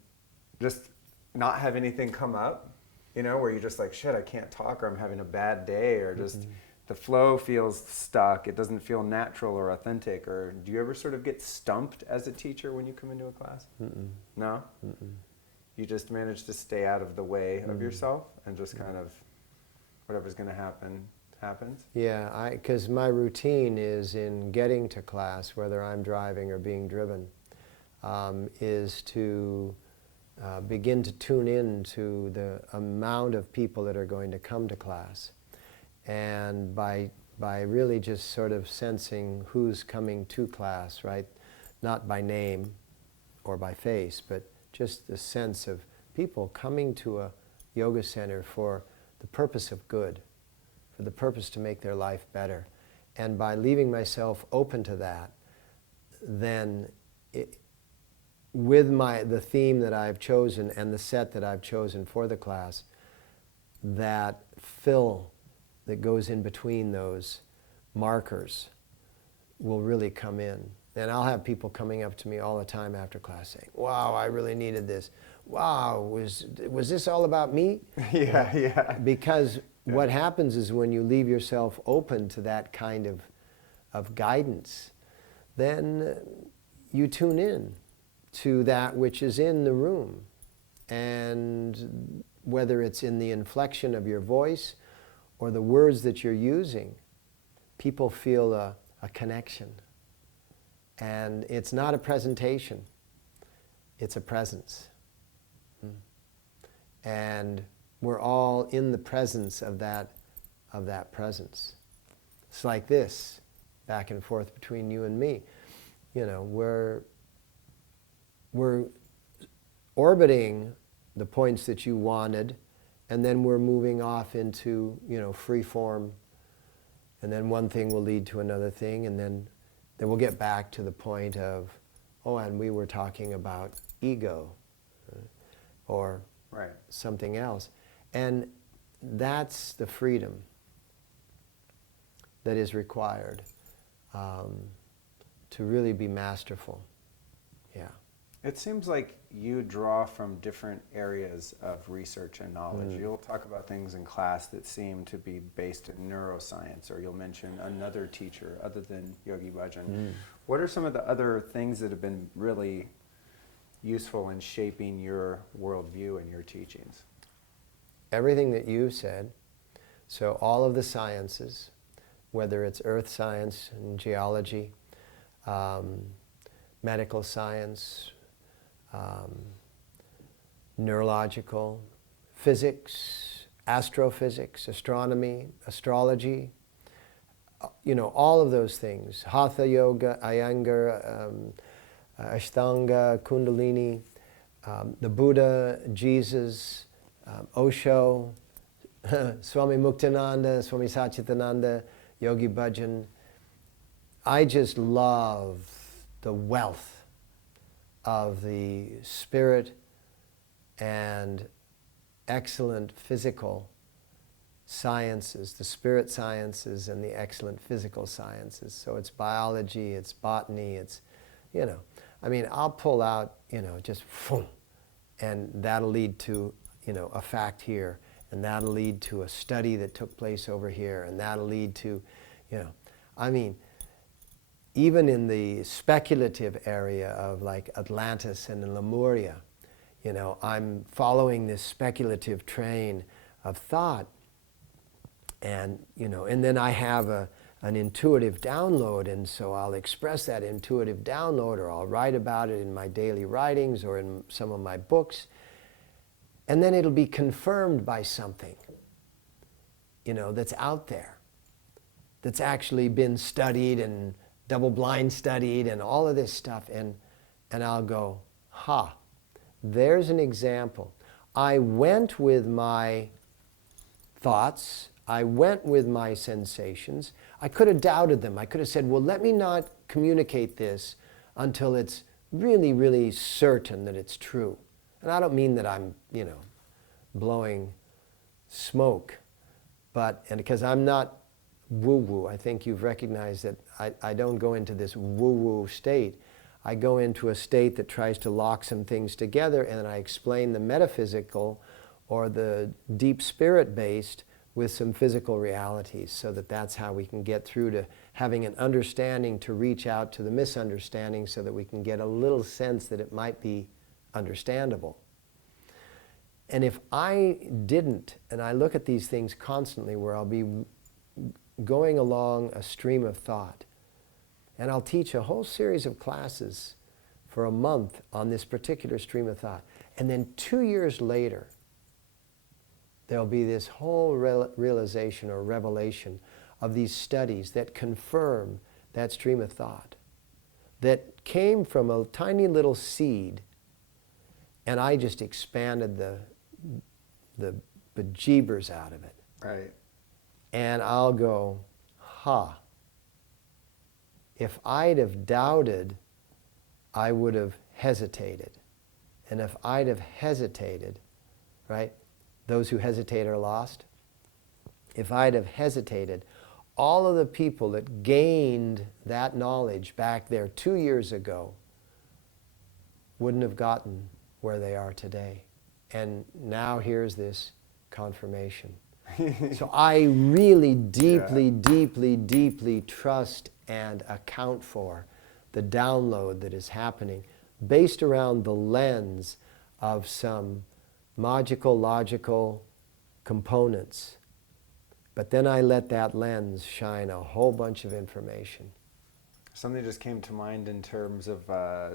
just not have anything come up, where you're just like, shit, I can't talk, or I'm having a bad day, or just... the flow feels stuck, it doesn't feel natural or authentic? Or do you ever sort of get stumped as a teacher when you come into a class? No? You just manage to stay out of the way of yourself and just kind of, whatever's going to happen, happens? Yeah, because my routine is in getting to class, whether I'm driving or being driven, is to begin to tune in to the amount of people that are going to come to class. And by really just sort of sensing who's coming to class, right? Not by name or by face, but just the sense of people coming to a yoga center for the purpose of good, for the purpose to make their life better. And by leaving myself open to that, then with the theme that I've chosen and the set that I've chosen for the class, that fill that goes in between those markers will really come in. And I'll have people coming up to me all the time after class saying, wow, I really needed this. Wow, was this all about me? Yeah. Because what happens is when you leave yourself open to that kind of guidance, then you tune in to that which is in the room. And whether it's in the inflection of your voice or the words that you're using, people feel a connection. And it's not a presentation, it's a presence. And we're all in the presence of that presence. It's like this, back and forth between you and me. We're orbiting the points that you wanted, and then we're moving off into, free form. And then one thing will lead to another thing, and then we'll get back to the point of, and we were talking about ego, or something else. And that's the freedom that is required to really be masterful. Yeah. It seems like you draw from different areas of research and knowledge. You'll talk about things in class that seem to be based in neuroscience, or you'll mention another teacher other than Yogi Bhajan. What are some of the other things that have been really useful in shaping your worldview and your teachings? Everything that you said. So all of the sciences, whether it's earth science and geology, medical science, neurological, physics, astrophysics, astronomy, astrology, all of those things. Hatha yoga, Iyengar, Ashtanga, Kundalini, the Buddha, Jesus, Osho, Swami Muktananda, Swami Satchitananda, Yogi Bhajan. I just love the wealth of the spirit and excellent physical sciences, the spirit sciences and the excellent physical sciences. So it's biology, it's botany, it's, I'll pull out, just boom, and that'll lead to, a fact here, and that'll lead to a study that took place over here, and that'll lead to, even in the speculative area of like Atlantis and Lemuria, I'm following this speculative train of thought, and then I have an intuitive download, and so I'll express that intuitive download, or I'll write about it in my daily writings or in some of my books, and then it'll be confirmed by something, that's out there, that's actually been studied and double-blind studied and all of this stuff, and I'll go, there's an example. I went with my thoughts, I went with my sensations. I could have doubted them. I could have said, well, let me not communicate this until it's really, really certain that it's true. And I don't mean that I'm, blowing smoke, and because I'm not woo-woo, I think you've recognized that I don't go into this woo-woo state. I go into a state that tries to lock some things together, and I explain the metaphysical or the deep spirit-based with some physical realities, so that's how we can get through to having an understanding to reach out to the misunderstanding, so that we can get a little sense that it might be understandable. And if I didn't, and I look at these things constantly where I'll be going along a stream of thought, and I'll teach a whole series of classes for a month on this particular stream of thought, and then 2 years later, there'll be this whole realization or revelation of these studies that confirm that stream of thought that came from a tiny little seed, and I just expanded the bejeebers out of it. Right. And I'll go, if I'd have doubted, I would have hesitated. And if I'd have hesitated, right? Those who hesitate are lost. If I'd have hesitated, all of the people that gained that knowledge back there 2 years ago wouldn't have gotten where they are today. And now here's this confirmation. So I really deeply trust and account for the download that is happening based around the lens of some magical, logical components. But then I let that lens shine a whole bunch of information. Something just came to mind in terms of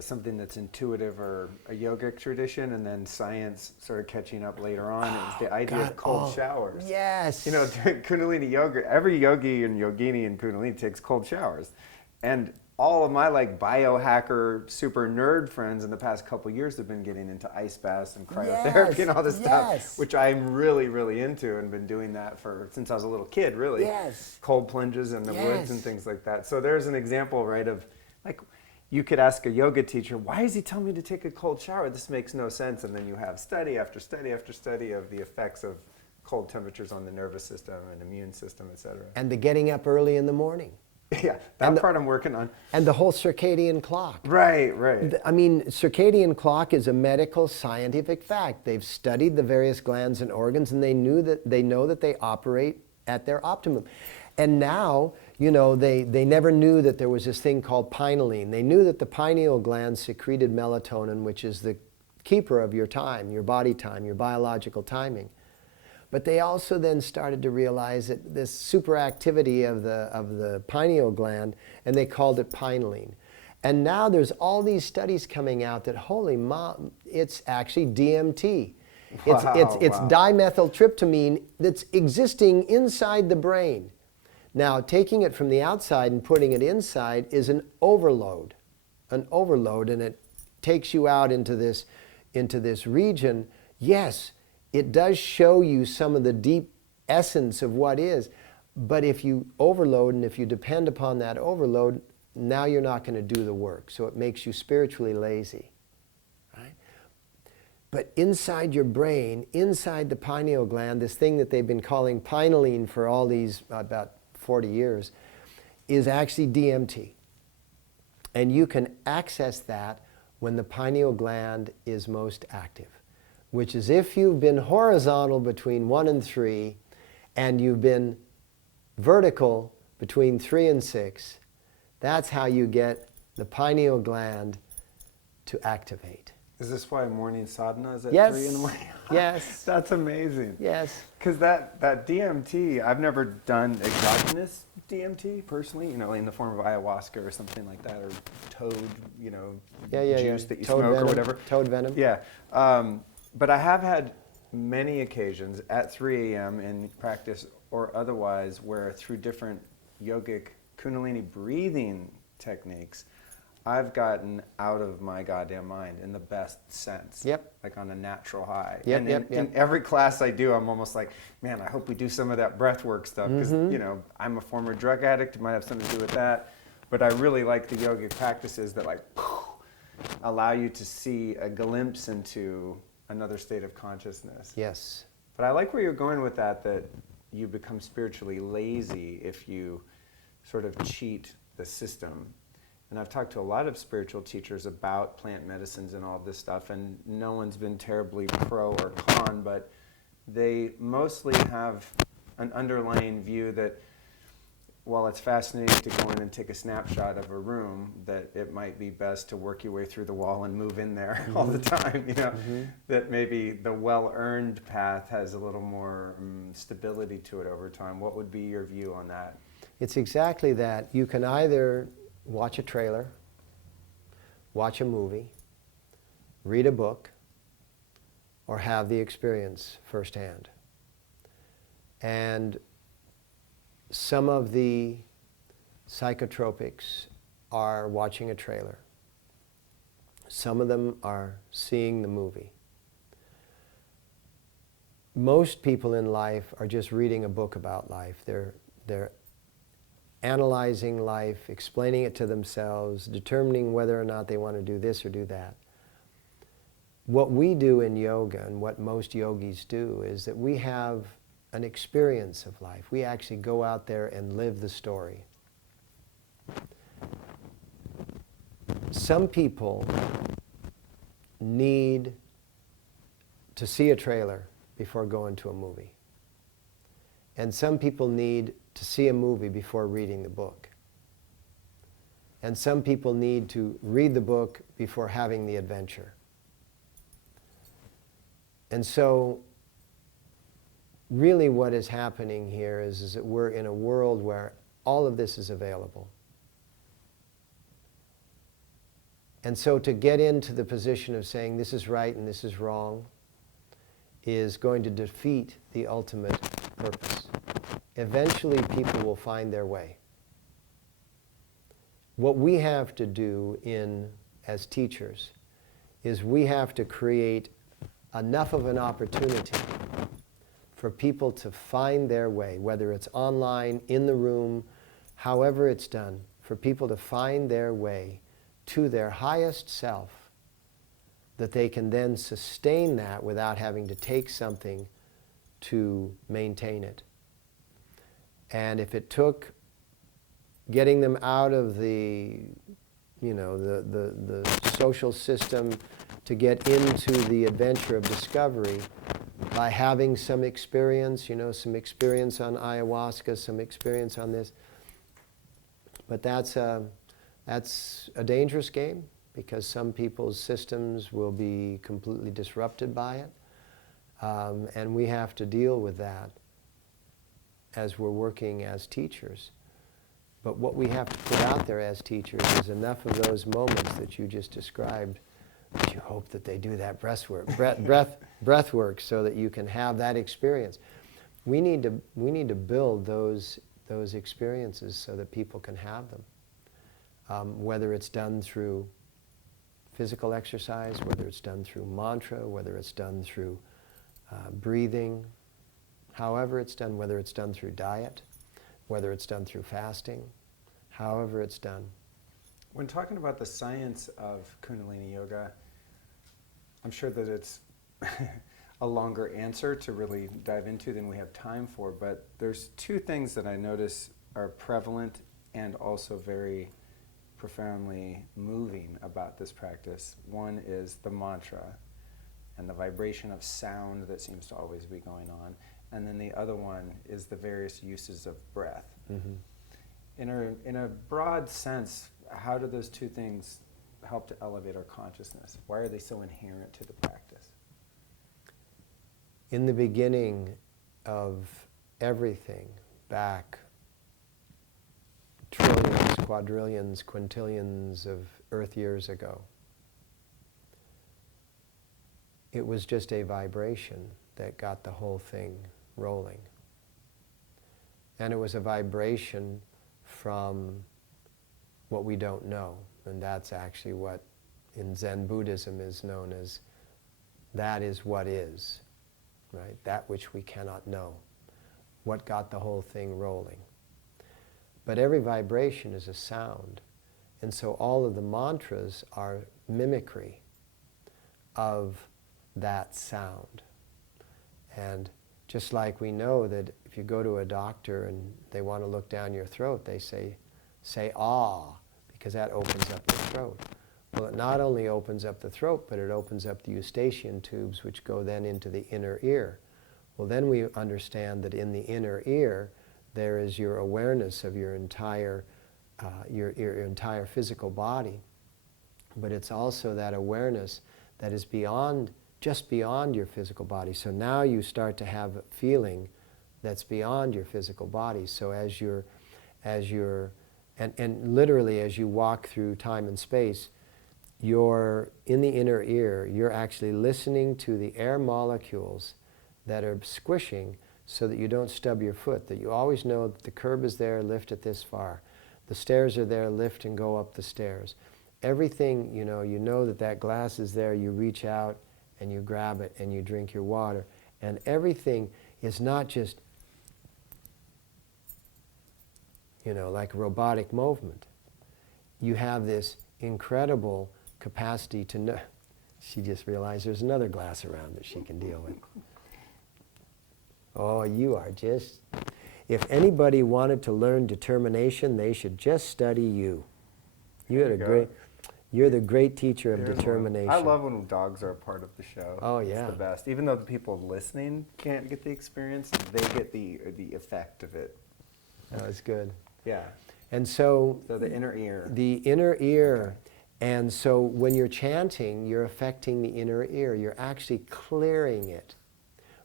something that's intuitive or a yogic tradition, and then science started catching up later on. It was the idea of cold showers. Yes. Kundalini yoga, every yogi and yogini in Kundalini takes cold showers. And all of my biohacker super nerd friends in the past couple years have been getting into ice baths and cryotherapy and all this stuff, which I'm really into, and been doing that since I was a little kid, really. Yes. Cold plunges in the woods and things like that. So there's an example, right, of you could ask a yoga teacher, why is he telling me to take a cold shower? This makes no sense. And then you have study after study after study of the effects of cold temperatures on the nervous system and immune system, etc. And the getting up early in the morning. Yeah, that part I'm working on. And the whole circadian clock. Right. I mean, circadian clock is a medical scientific fact. They've studied the various glands and organs, and they know that they operate at their optimum. And now, they never knew that there was this thing called pineal. They knew that the pineal gland secreted melatonin, which is the keeper of your time, your body time, your biological timing. But they also then started to realize that this superactivity of the pineal gland, and they called it pineal. And now there's all these studies coming out that, holy mom, it's actually DMT. It's Wow. dimethyltryptamine that's existing inside the brain. Now, taking it from the outside and putting it inside is an overload, and it takes you out into this region. Yes, it does show you some of the deep essence of what is, but if you overload and if you depend upon that overload, now you're not going to do the work. So it makes you spiritually lazy. Right? But inside your brain, inside the pineal gland, this thing that they've been calling pinealine for all these about 40 years, is actually DMT. And you can access that when the pineal gland is most active, which is if you've been horizontal between 1 and 3, and you've been vertical between 3 and 6, that's how you get the pineal gland to activate. Is this why morning sadhana is at Yes. 3 in the morning? Yes. That's amazing. Yes. Because that DMT, I've never done exogenous DMT personally, in the form of ayahuasca or something like that, or toad, juice that you Toad smoke venom, or whatever. Toad venom. Yeah. But I have had many occasions at 3 a.m. in practice or otherwise where through different yogic Kundalini breathing techniques, I've gotten out of my goddamn mind in the best sense. Yep. Like on a natural high. Yep, And yep. in every class I do, I'm almost like, man, I hope we do some of that breathwork stuff because, I'm a former drug addict. It might have something to do with that. But I really like the yogic practices that allow you to see a glimpse into another state of consciousness. Yes. But I like where you're going with that you become spiritually lazy if you sort of cheat the system. And I've talked to a lot of spiritual teachers about plant medicines and all this stuff, and no one's been terribly pro or con, but they mostly have an underlying view that while it's fascinating to go in and take a snapshot of a room, that it might be best to work your way through the wall and move in there all the time, that maybe the well-earned path has a little more stability to it over time. What would be your view on that? It's exactly that. You can either watch a trailer, watch a movie, read a book, or have the experience firsthand. And some of the psychotropics are watching a trailer. Some of them are seeing the movie. Most people in life are just reading a book about life. They're analyzing life, explaining it to themselves, determining whether or not they want to do this or do that. What we do in yoga, and what most yogis do, is that we have an experience of life. We actually go out there and live the story. Some people need to see a trailer before going to a movie. And some people need to see a movie before reading the book. And some people need to read the book before having the adventure. And so, really what is happening here is that we're in a world where all of this is available. And so to get into the position of saying this is right and this is wrong is going to defeat the ultimate purpose. Eventually people will find their way. What we have to do as teachers is we have to create enough of an opportunity for people to find their way, whether it's online, in the room, however it's done, for people to find their way to their highest self, that they can then sustain that without having to take something to maintain it. And if it took getting them out of the social system to get into the adventure of discovery by having some experience, some experience on ayahuasca, some experience on this. But that's a dangerous game because some people's systems will be completely disrupted by it. And we have to deal with that as we're working as teachers. But what we have to put out there as teachers is enough of those moments that you just described But you hope that they do that breath work so that you can have that experience. We need to build those experiences so that people can have them. Whether it's done through physical exercise, whether it's done through mantra, whether it's done through breathing, however it's done, whether it's done through diet, whether it's done through fasting, however it's done. When talking about the science of Kundalini Yoga, I'm sure that it's a longer answer to really dive into than we have time for, but there's two things that I notice are prevalent and also very profoundly moving about this practice. One is the mantra and the vibration of sound that seems to always be going on, and then the other one is the various uses of breath. Mm-hmm. In a broad sense, how do those two things help to elevate our consciousness? Why are they so inherent to the practice? In the beginning of everything, back trillions, quadrillions, quintillions of Earth years ago, it was just a vibration that got the whole thing rolling. And it was a vibration from what we don't know. And that's actually what in Zen Buddhism is known as, that is what is, right? That which we cannot know. What got the whole thing rolling. But every vibration is a sound. And so all of the mantras are mimicry of that sound. And just like we know that if you go to a doctor and they want to look down your throat, they say ah, because that opens up the throat. Well, it not only opens up the throat, but it opens up the eustachian tubes, which go then into the inner ear. Well, then we understand that in the inner ear, there is your awareness of your entire physical body. But it's also that awareness that is beyond, just beyond your physical body. So now you start to have a feeling that's beyond your physical body. So as you're and literally as you walk through time and space, you're in the inner ear, you're actually listening to the air molecules that are squishing so that you don't stub your foot, that you always know that the curb is there, lift it this far. The stairs are there, lift and go up the stairs. Everything, you know that that glass is there, you reach out and you grab it and you drink your water. And everything is not just, like robotic movement. You have this incredible capacity to know. She just realized there's another glass around that she can deal with. Oh, you are just... If anybody wanted to learn determination, they should just study you. You're the great teacher of determination. I love when dogs are a part of the show. Oh, yeah. It's the best. Even though the people listening can't get the experience, they get the effect of it. Oh, that's good. Yeah. And so the inner ear. The inner ear. Okay. And so when you're chanting, you're affecting the inner ear. You're actually clearing it.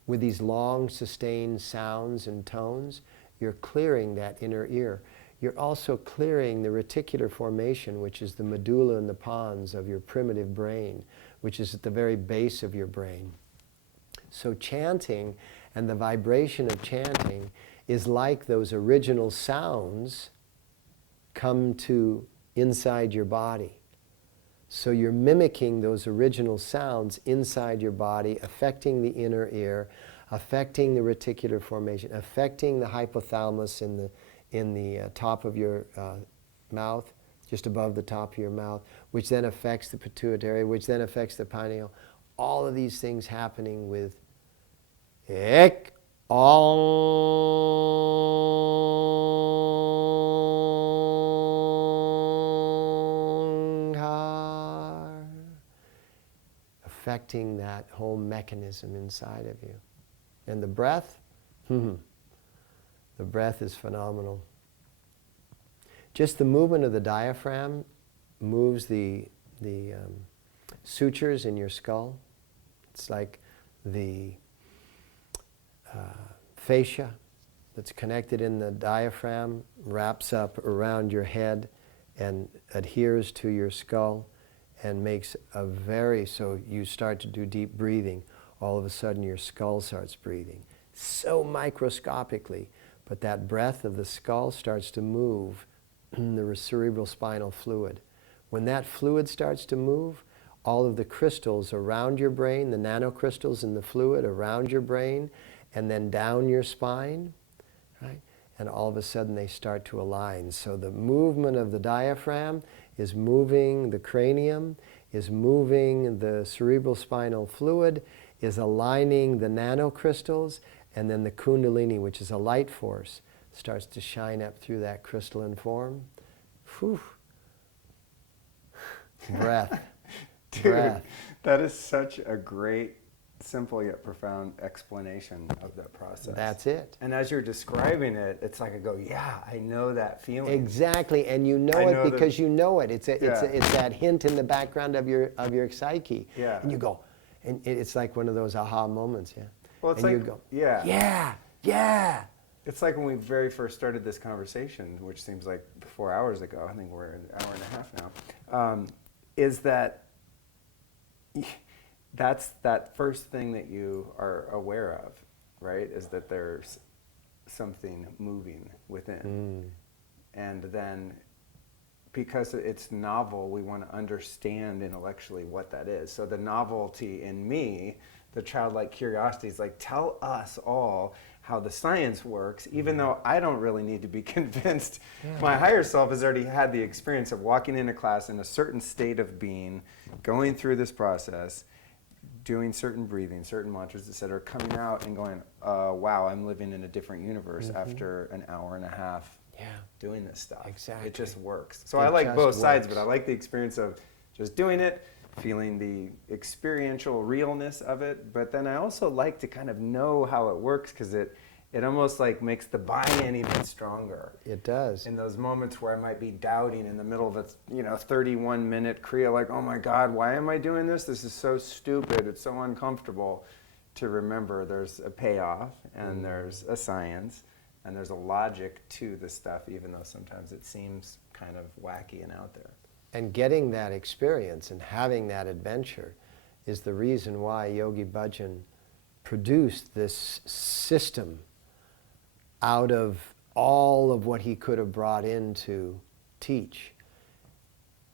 With these long, sustained sounds and tones, you're clearing that inner ear. You're also clearing the reticular formation, which is the medulla and the pons of your primitive brain, which is at the very base of your brain. So chanting and the vibration of chanting is like those original sounds come to inside your body. So you're mimicking those original sounds inside your body, affecting the inner ear, affecting the reticular formation, affecting the hypothalamus in the top of your mouth, just above the top of your mouth, which then affects the pituitary, which then affects the pineal. All of these things happening with ek, affecting that whole mechanism inside of you. And the breath, the breath is phenomenal. Just the movement of the diaphragm moves the sutures in your skull. It's like the fascia that's connected in the diaphragm wraps up around your head and adheres to your skull. and makes a so you start to do deep breathing, all of a sudden your skull starts breathing. So microscopically, but that breath of the skull starts to move the cerebral spinal fluid. When that fluid starts to move, all of the crystals around your brain, the nanocrystals in the fluid around your brain, and then down your spine, right? And all of a sudden they start to align. So the movement of the diaphragm is moving the cranium, is moving the cerebral spinal fluid, is aligning the nanocrystals, and then the Kundalini, which is a light force, starts to shine up through that crystalline form. Whew. Breath. Dude, Breath. that is such a great, simple yet profound explanation of that process. That's it. And as you're describing it, it's like I go, yeah, I know that feeling. Exactly, and you know it because you know it. It's that hint in the background of your psyche. Yeah. And you go, and it's like one of those aha moments, yeah. Well, it's and like, you go, yeah. yeah, yeah. It's like when we very first started this conversation, which seems like 4 hours ago, I think we're an hour and a half now, is that that's that first thing that you are aware of, right? Is that there's something moving within. And then because it's novel, we want to understand intellectually what that is. So the novelty in me, the childlike curiosity is like, tell us all how the science works, even though I don't really need to be convinced. Yeah. My higher self has already had the experience of walking into class in a certain state of being, going through this process, doing certain breathing, certain mantras, etc., coming out and going, wow, I'm living in a different universe after an hour and a half doing this stuff. Exactly. It just works. So I like both sides, but I like the experience of just doing it, feeling the experiential realness of it, but then I also like to kind of know how it works because it almost like makes the buy-in even stronger. It does. In those moments where I might be doubting in the middle of a 31-minute Kriya, like, oh my God, why am I doing this? This is so stupid. It's so uncomfortable. To remember there's a payoff and there's a science and there's a logic to the stuff, even though sometimes it seems kind of wacky and out there. And getting that experience and having that adventure is the reason why Yogi Bhajan produced this system out of all of what he could have brought in to teach.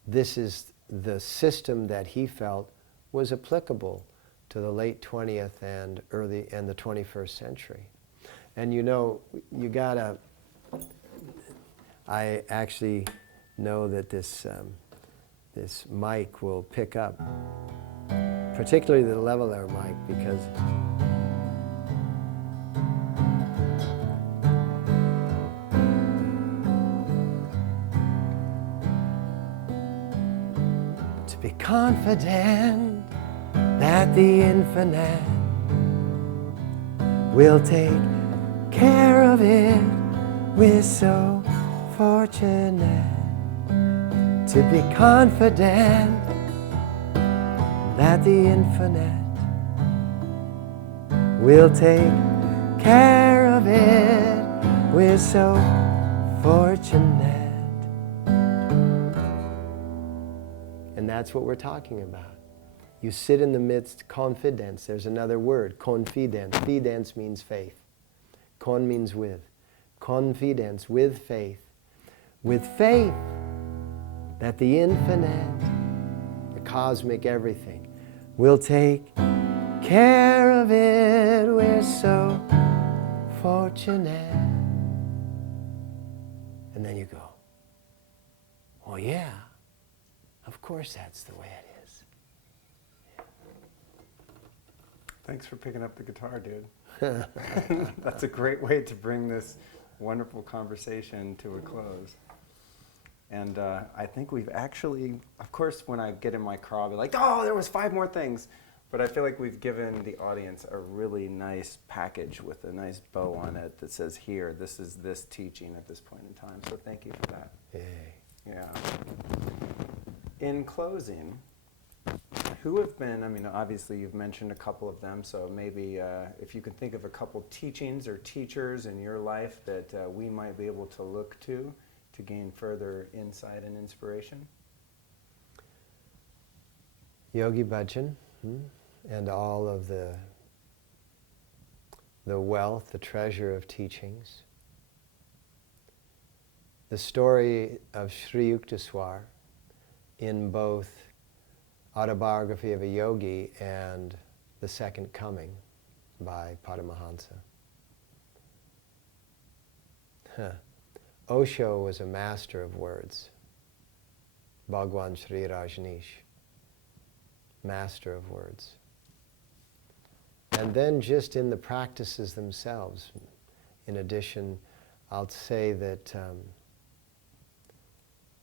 This is the system that he felt was applicable to the late 20th and the 21st century. And you gotta, I actually know that this mic will pick up, particularly the leveler mic, because to be confident that the infinite will take care of it. We're so fortunate to be confident that the infinite will take care of it. We're so fortunate. And that's what we're talking about. You sit in the midst, confidence. There's another word, confidence. Fidence means faith. Con means with. Confidence, with faith. With faith that the infinite, the cosmic everything, will take care of it. We're so fortunate. And then you go, well, yeah, of course that's the way it is. Thanks for picking up the guitar, dude. That's a great way to bring this wonderful conversation to a close. And I think we've actually, of course, when I get in my car, I'll be like, oh, there was 5 more things. But I feel like we've given the audience a really nice package with a nice bow on it that says, here, this is this teaching at this point in time. So thank you for that. Yay. Yeah. In closing, who have been, obviously you've mentioned a couple of them, so maybe if you can think of a couple teachings or teachers in your life that we might be able to look to gain further insight and inspiration? Yogi Bhajan, and all of the wealth, the treasure of teachings. The story of Sri Yukteswar in both Autobiography of a Yogi and The Second Coming by Paramahansa. Osho was a master of words. Bhagwan Sri Rajneesh, master of words. And then just in the practices themselves, in addition, I'll say that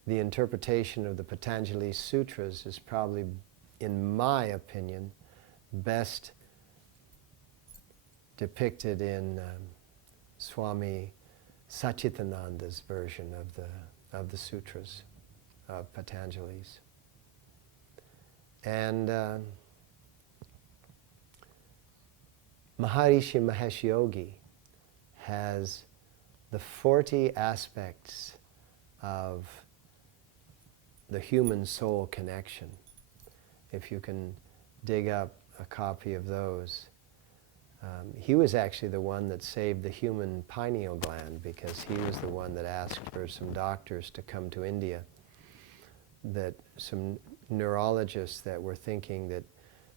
the interpretation of the Patanjali Sutras is probably, in my opinion, best depicted in Swami Satchitananda's version of the sutras of Patanjali's. And Maharishi Mahesh Yogi has the 40 aspects of the human soul connection. If you can dig up a copy of those. He was actually the one that saved the human pineal gland, because he was the one that asked for some doctors to come to India, that some neurologists that were thinking that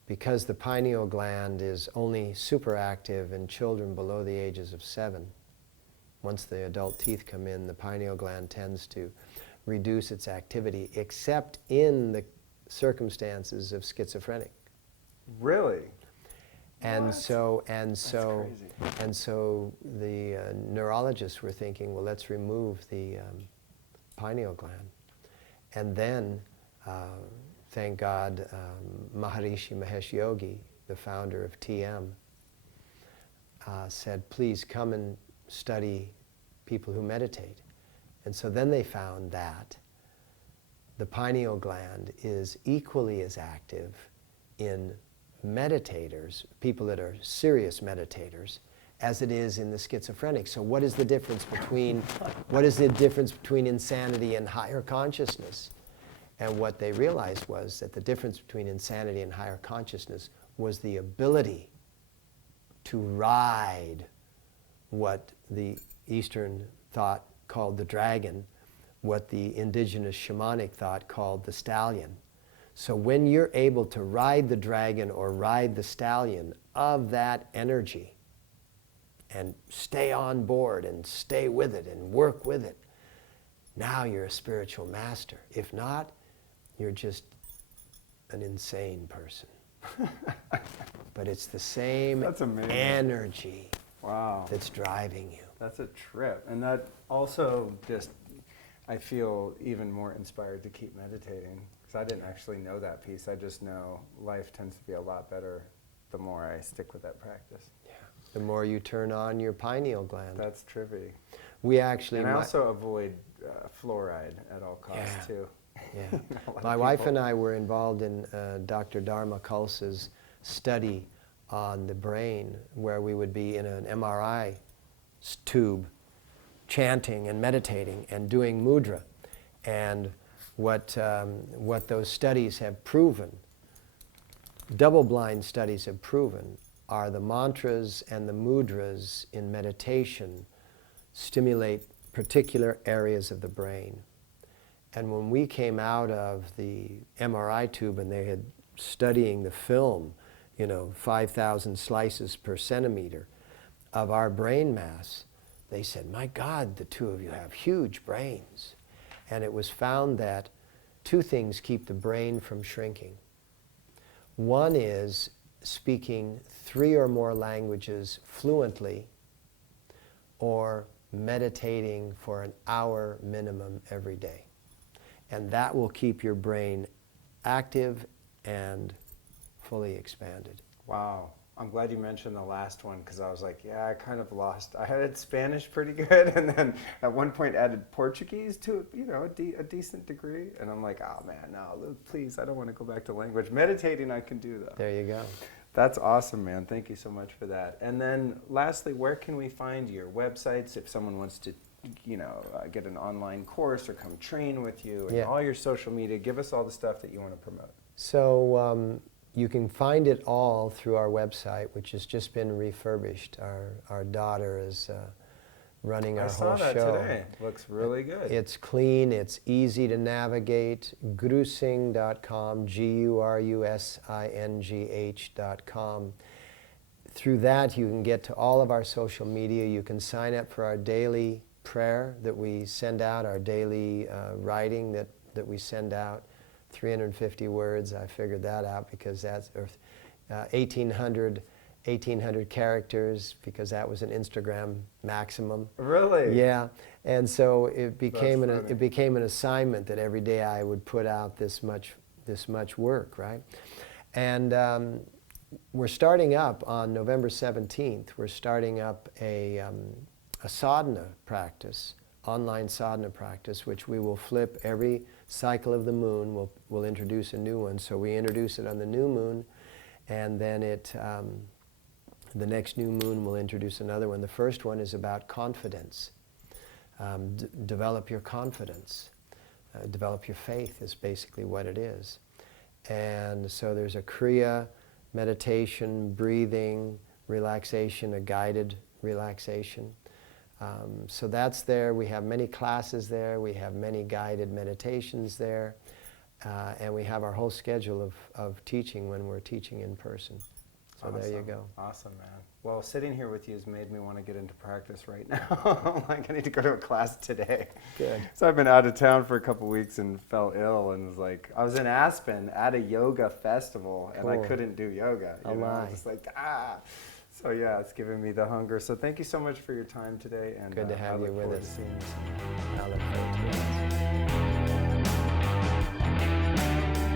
because the pineal gland is only superactive in children below the ages of 7, once the adult teeth come in, the pineal gland tends to reduce its activity, except in the circumstances of schizophrenic. Really? And What? so the neurologists were thinking, well, let's remove the pineal gland. And then, thank God, Maharishi Mahesh Yogi, the founder of TM, said, please come and study people who meditate. And so then they found that the pineal gland is equally as active in meditators, people that are serious meditators, as it is in the schizophrenic. So what is the difference between insanity and higher consciousness? And what they realized was that the difference between insanity and higher consciousness was the ability to ride what the Eastern thought called the dragon, what the indigenous shamanic thought called the stallion. So when you're able to ride the dragon or ride the stallion of that energy and stay on board and stay with it and work with it, now you're a spiritual master. If not, you're just an insane person. But it's the same energy that's driving you. That's a trip. And that also just, I feel even more inspired to keep meditating. Because I didn't actually know that piece. I just know life tends to be a lot better the more I stick with that practice. Yeah. The more you turn on your pineal gland. That's trippy. We actually... And I also avoid fluoride at all costs, too. Yeah. My wife and I were involved in Dr. Dharma Kulsa's study on the brain, where we would be in an MRI tube chanting and meditating and doing mudra. And what those studies have proven, double-blind studies have proven, are the mantras and the mudras in meditation stimulate particular areas of the brain. And when we came out of the MRI tube and they had studying the film, 5,000 slices per centimeter of our brain mass, they said, my God, the two of you have huge brains. And it was found that two things keep the brain from shrinking. One is speaking 3 or more languages fluently, or meditating for an hour minimum every day. And that will keep your brain active and fully expanded. Wow. I'm glad you mentioned the last one, because I was like, yeah, I kind of lost. I had Spanish pretty good, and then at one point added Portuguese to a decent degree. And I'm like, oh man, no, please, I don't want to go back to language. Meditating I can do though. There you go. That's awesome, man. Thank you so much for that. And then lastly, where can we find your websites if someone wants to get an online course or come train with you, and all your social media? Give us all the stuff that you want to promote. So you can find it all through our website, which has just been refurbished. Our daughter is running our whole show. I saw that today. Looks really good. It's clean, it's easy to navigate. Gurusingh.com, Gurusingh.com. Through that you can get to all of our social media. You can sign up for our daily prayer that we send out, our daily writing that we send out. 350 words, I figured that out because that's 1,800 characters, because that was an Instagram maximum. Really? Yeah, and so it became an assignment that every day I would put out this much work, right? And we're starting up on November 17th. We're starting up a sadhana practice, online sadhana practice, which we will flip every cycle of the moon. We'll introduce a new one. So we introduce it on the new moon, and then the next new moon we'll introduce another one. The first one is about confidence. Develop your confidence. Develop your faith is basically what it is. And so there's a kriya, meditation, breathing, relaxation, a guided relaxation. So that's there. We have many classes there. We have many guided meditations there. And we have our whole schedule of teaching when we're teaching in person. So awesome. There you go. Awesome, man. Well, sitting here with you has made me want to get into practice right now. Like, I need to go to a class today. Good. So I've been out of town for a couple weeks and fell ill, and was like, I was in Aspen at a yoga festival, and I Cool. couldn't do yoga. I was just like, So yeah, it's giving me the hunger. So thank you so much for your time today, and Good to have you with us. Seeing you. I look forward to it.